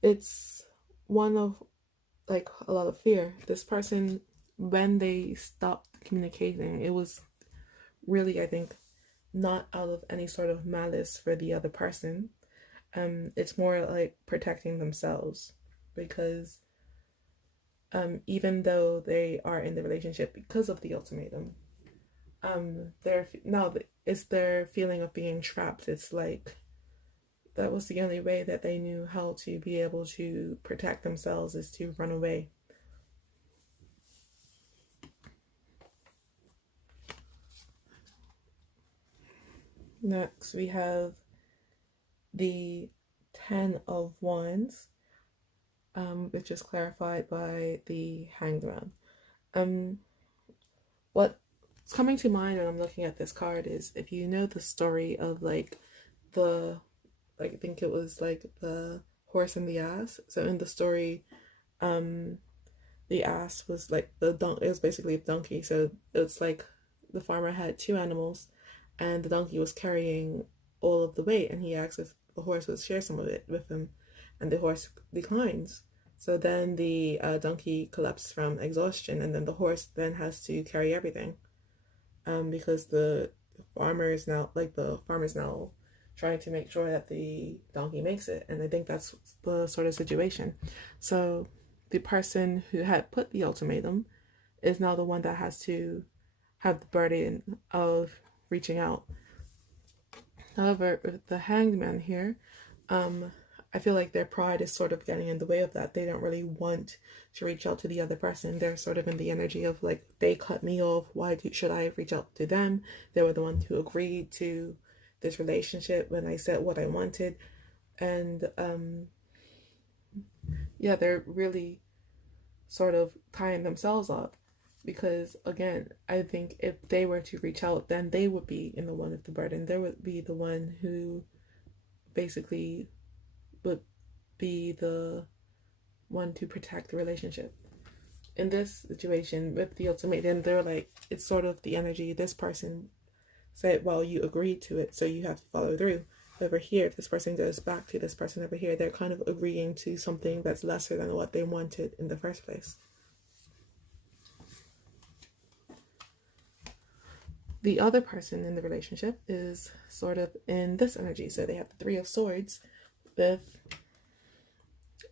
It's one of like a lot of fear. This person, when they stopped communicating, it was really, I think, not out of any sort of malice for the other person. It's more like protecting themselves, because even though they are in the relationship because of the ultimatum, it's their feeling of being trapped. It's like that was the only way that they knew how to be able to protect themselves, is to run away. Next, we have the 10 of Wands, which is clarified by the Hanged Man. What's coming to mind when I'm looking at this card is, if you know the story of I think it was like the horse and the ass. So in the story, the ass was like it was basically a donkey. So it's like the farmer had two animals, and the donkey was carrying all of the weight, and he asked if the horse would share some of it with him, and the horse declines. So then the donkey collapses from exhaustion, and then the horse then has to carry everything, because the farmer's now trying to make sure that the donkey makes it. And I think that's the sort of situation. So the person who had put the ultimatum is now the one that has to have the burden of reaching out. However, with the Hanged Man here, I feel like their pride is sort of getting in the way of that. They don't really want to reach out to the other person. They're sort of in the energy of like, they cut me off. Should I reach out to them? They were the ones who agreed to this relationship when I said what I wanted. And yeah, they're really sort of tying themselves up, because again, I think if they were to reach out, then they would be in the one of the burden. They would be the one who basically would be the one to protect the relationship. In this situation with the ultimatum, they're like, it's sort of the energy. This person said, well, you agreed to it, so you have to follow through. over here, if this person goes back to this person over here, they're kind of agreeing to something that's lesser than what they wanted in the first place. The other person in the relationship is sort of in this energy. So they have the Three of Swords with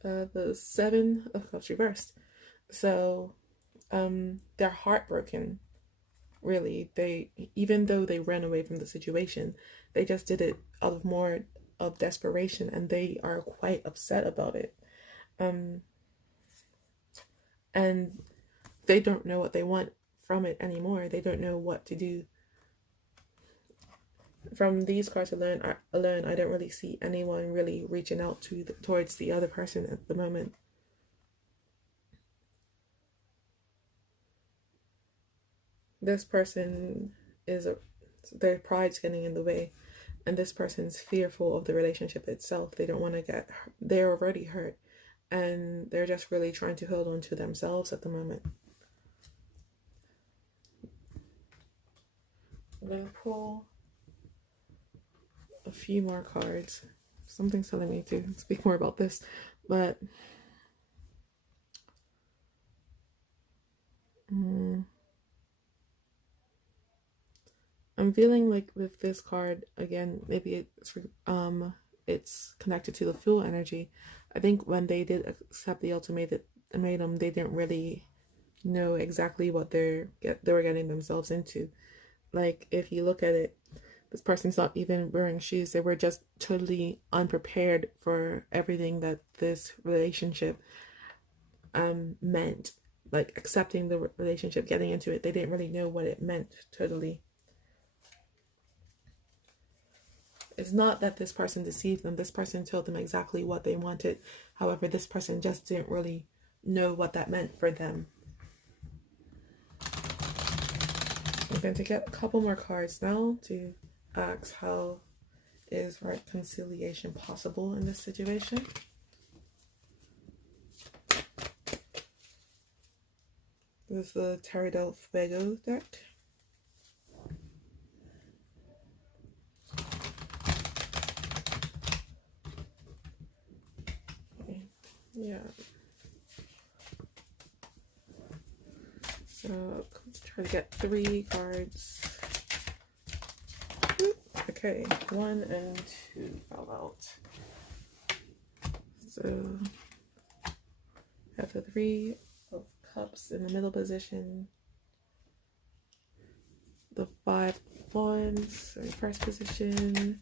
the Seven of Cups reversed. So they're heartbroken, really. They, even though they ran away from the situation, they just did it out of more of desperation, and they are quite upset about it. And they don't know what they want from it anymore. They don't know what to do. From these cards alone, I don't really see anyone really reaching out towards the other person at the moment. This person their pride's getting in the way, and this person's fearful of the relationship itself. They don't want to they're already hurt, and they're just really trying to hold on to themselves at the moment. I'm going to pull a few more cards. Something's telling me to speak more about this, but I'm feeling like with this card, again, maybe it's connected to the Fool energy. I think when they did accept the ultimatum, they didn't really know exactly what they were getting themselves into. Like, if you look at it, this person's not even wearing shoes. They were just totally unprepared for everything that this relationship meant. Like, accepting the relationship, getting into it, they didn't really know what it meant totally. It's not that this person deceived them. This person told them exactly what they wanted. However, this person just didn't really know what that meant for them. I'm going to get a couple more cards now to ask how is reconciliation possible in this situation. This is the Untitled Fuego deck. Yeah. So try to get 3 cards. Okay, 1 and 2 fell out. So have the 3 of Cups in the middle position. The 5 of Wands in first position.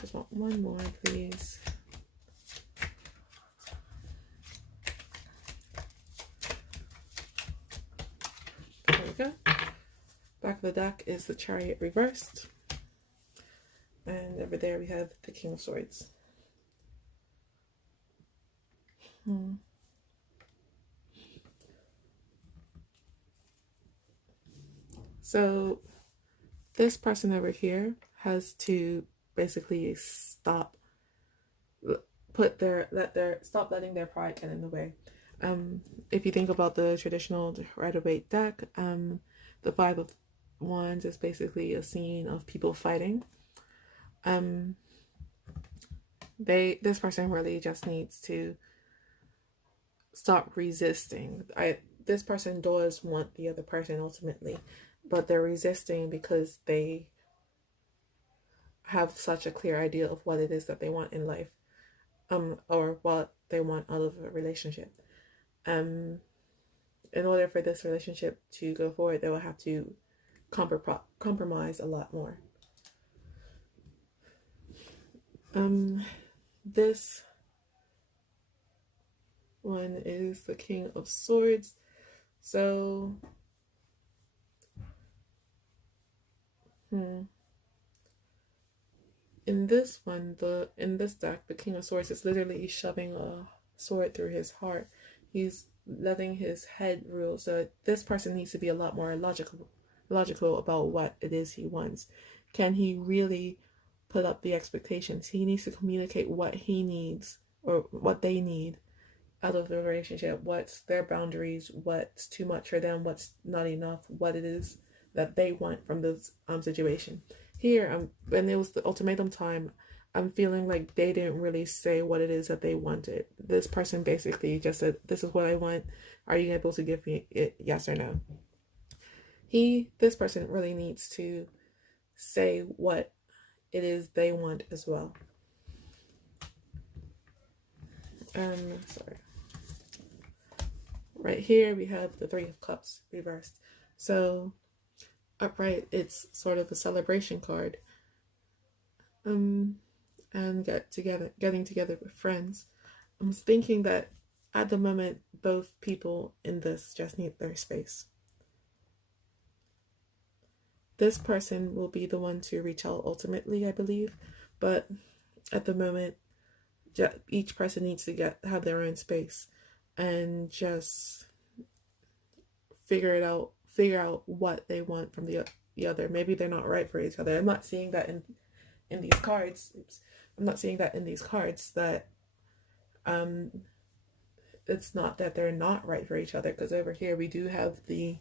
Just want one more, please. There we go. Back of the deck is the Chariot reversed. And over there we have the King of Swords. So this person over here has to basically stop letting their pride get in the way. If you think about the traditional Rider-Waite deck, the 5 of Wands is basically a scene of people fighting. This person really just needs to stop resisting. This person does want the other person ultimately, but they're resisting because they have such a clear idea of what it is that they want in life, or what they want out of a relationship. In order for this relationship to go forward, they will have to compromise a lot more. This one is the King of Swords. So, in this one, in this deck, the King of Swords is literally shoving a sword through his heart. He's letting his head rule. So this person needs to be a lot more logical about what it is he wants. Can he really put up the expectations? He needs to communicate what he needs or what they need out of the relationship. What's their boundaries? What's too much for them? What's not enough? What it is that they want from this situation. here, when it was the ultimatum time, I'm feeling like they didn't really say what it is that they wanted. This person basically just said, "This is what I want. Are you able to give me it? Yes or no?" This person really needs to say what it is they want as well. Sorry. Right here we have the Three of Cups reversed. So upright, it's sort of a celebration card. And getting together with friends. I'm thinking that at the moment, both people in this just need their space. This person will be the one to reach out ultimately, I believe, but at the moment, each person needs to have their own space and just figure out what they want from the other. Maybe they're not right for each other. I'm not seeing that in these cards. I'm not seeing that in these cards that it's not that they're not right for each other, because over here we do have the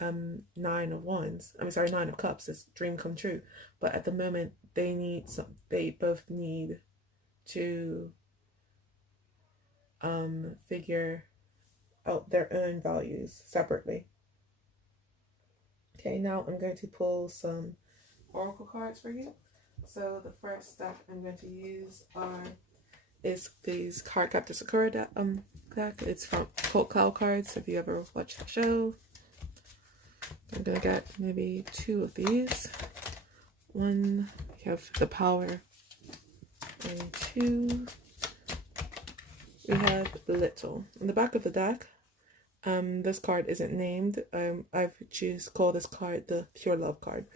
Nine of Wands. Nine of Cups. It's dream come true. But at the moment, they both need to figure out their own values separately. Okay, now I'm going to pull some oracle cards for you. So the first deck I'm going to use is these Card Captain Sakura deck. It's from Clow Cards. If you ever watched the show, I'm gonna get maybe two of these. One, we have the Power, and two, we have Little. In the back of the deck, this card isn't named. I've call this card the Pure Love card.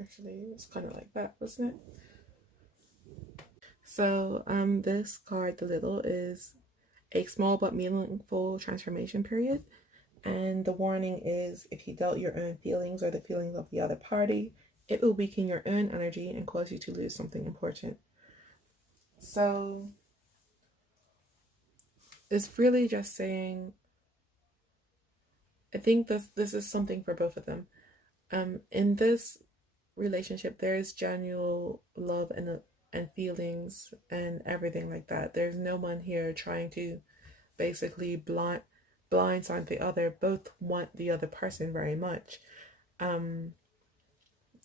Actually, it's kind of like that, wasn't it? So, this card, the Little, is a small but meaningful transformation period. And the warning is, if you doubt your own feelings or the feelings of the other party, it will weaken your own energy and cause you to lose something important. So, it's really just saying, I think this is something for both of them. In this relationship, there is genuine love and feelings and everything like that. There's no one here trying to basically blindside the other. Both want the other person very much.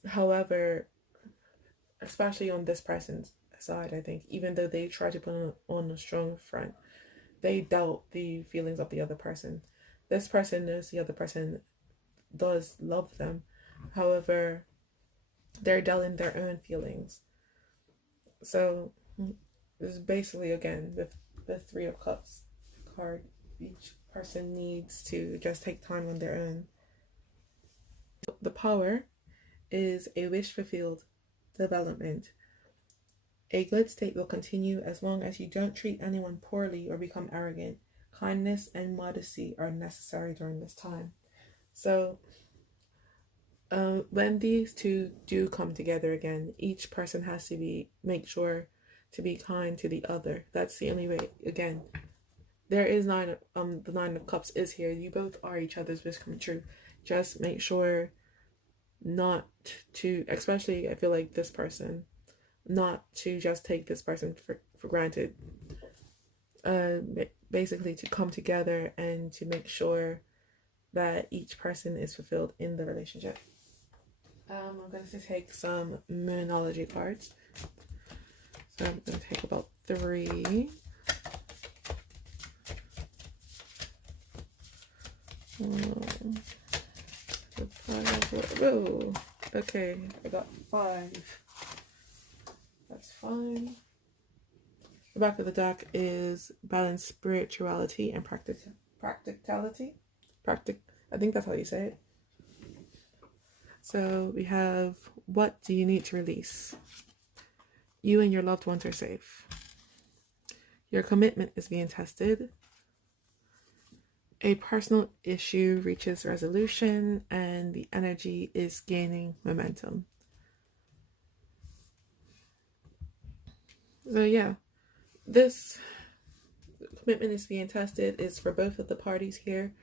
However, especially on this person's side, I think, even though they try to put on a strong front, they doubt the feelings of the other person. This person knows the other person does love them. However, they're doubting their own feelings. So this is basically, again, the Three of Cups card. Each person needs to just take time on their own. The Power is a wish fulfilled, development. A good state will continue as long as you don't treat anyone poorly or become arrogant. Kindness and modesty are necessary during this time. So when these two do come together again, each person has to make sure to be kind to the other. That's the only way. Again, there is the Nine of Cups is here. You both are each other's wish come true. Just make sure not to, especially I feel like this person, not to just take this person for granted. Basically to come together and to make sure that each person is fulfilled in the relationship. I'm going to take some Moonology cards. So I'm going to take about 3. Whoa. Okay, I got 5. That's fine. The back of the deck is balance, spirituality, and practicality. I think that's how you say it. So we have, what do you need to release? You and your loved ones are safe. Your commitment is being tested. A personal issue reaches resolution, and the energy is gaining momentum. So yeah, this commitment is being tested. It's for both of the parties here.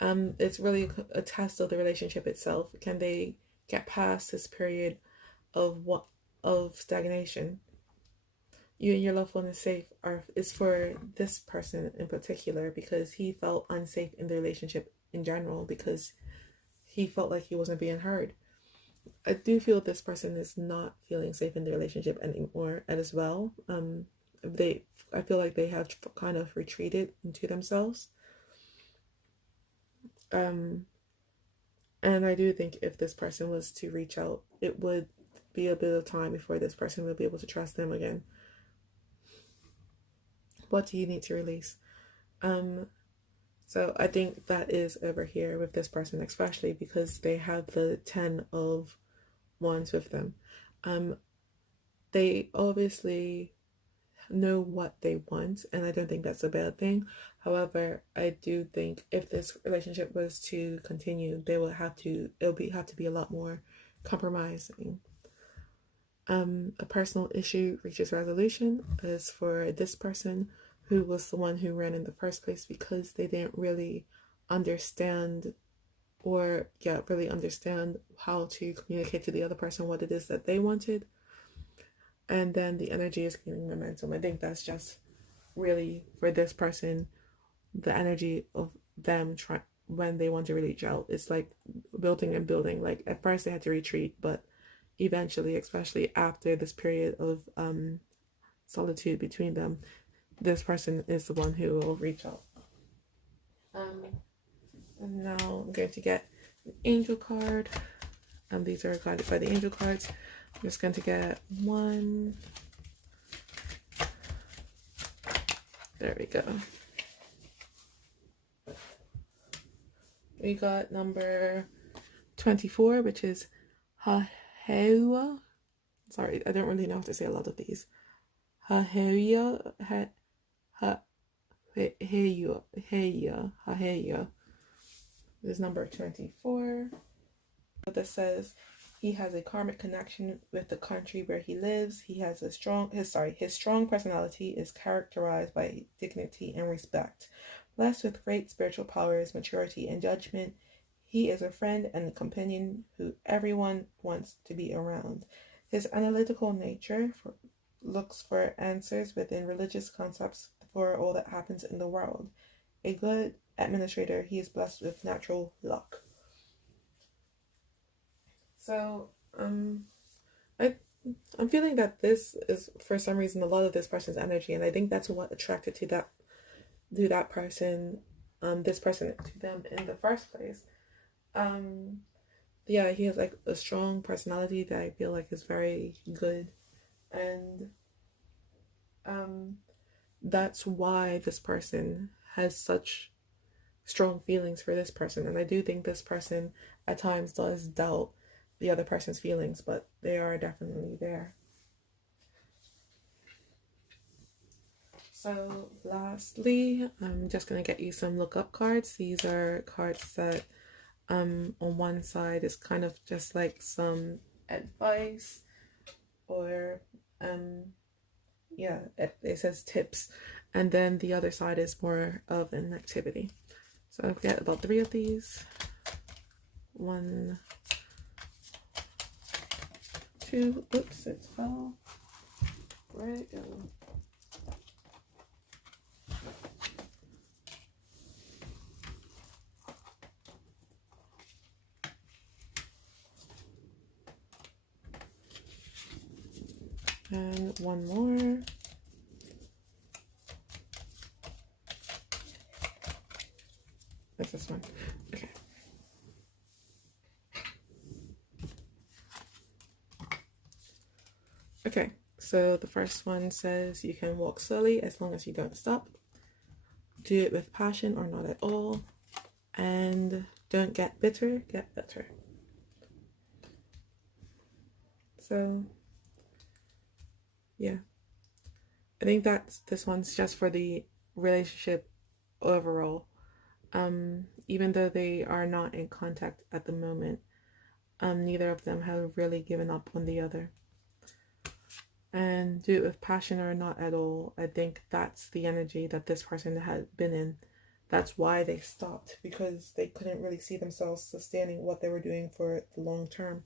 It's really a test of the relationship itself. Can they get past this period of stagnation? You and your loved one is safe, or is for this person in particular, because he felt unsafe in the relationship in general, because he felt like he wasn't being heard. I do feel this person is not feeling safe in the relationship anymore as well. I feel like they have kind of retreated into themselves. And I do think if this person was to reach out, it would be a bit of time before this person would be able to trust them again. What do you need to release? So I think that is over here with this person, especially because they have the 10 of Wands with them. They obviously know what they want, and I don't think that's a bad thing. However, I do think if this relationship was to continue, they will have to have to be a lot more compromising. A personal issue reaches resolution is for this person who was the one who ran in the first place, because they didn't really understand really understand how to communicate to the other person what it is that they wanted. And then the energy is gaining momentum. I think that's just really for this person, the energy of them when they want to reach out. It's like building and building. Like at first they had to retreat, but eventually, especially after this period of solitude between them, this person is the one who will reach out. And now I'm going to get an angel card. These are guided by the angel cards. I'm just going to get one. There we go. We got number 24, which is Haheua. Sorry, I don't really know how to say a lot of these. Haheua. Haheua. This is number 24. This says he has a karmic connection with the country where he lives. He has his strong personality is characterized by dignity and respect. Blessed with great spiritual powers, maturity, and judgment, he is a friend and a companion who everyone wants to be around. His analytical nature looks for answers within religious concepts for all that happens in the world. A good administrator, he is blessed with natural luck. So, I'm feeling that this is, for some reason, a lot of this person's energy, and I think that's what attracted to that person, this person to them in the first place. Yeah, he has like a strong personality that I feel like is very good, and that's why this person has such strong feelings for this person. And I do think this person at times does doubt the other person's feelings, but they are definitely there. So lastly, I'm just going to get you some lookup cards. These are cards that on one side is kind of just like some advice, or it says tips, and then the other side is more of an activity. So I've got about 3 of these. 1, 2, oops, it fell. Where did it go? And 1 more. That's this one. Okay. Okay, so the first one says you can walk slowly as long as you don't stop. Do it with passion or not at all. And don't get bitter, get better. So, yeah. I think this one's just for the relationship overall. Even though they are not in contact at the moment, neither of them have really given up on the other. And do it with passion or not at all. I think that's the energy that this person had been in that's why they stopped, because they couldn't really see themselves sustaining what they were doing for the long term.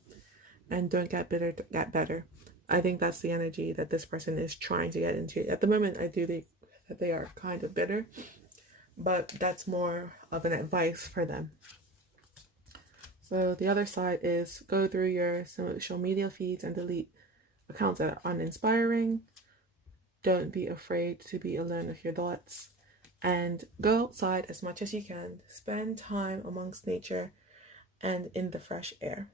And don't get bitter, get better. I think that's the energy that this person is trying to get into. At the moment, I do think that they are kind of bitter, but that's more of an advice for them. So the other side is go through your social media feeds and delete accounts that are uninspiring. Don't be afraid to be alone with your thoughts. And go outside as much as you can. Spend time amongst nature and in the fresh air.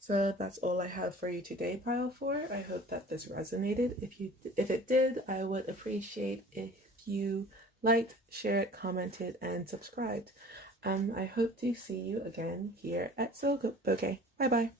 So that's all I have for you today, pile 4. I hope that this resonated. If it did, I would appreciate if you liked, shared, commented, and subscribed. I hope to see you again here at Silk Bouquet. Bye bye.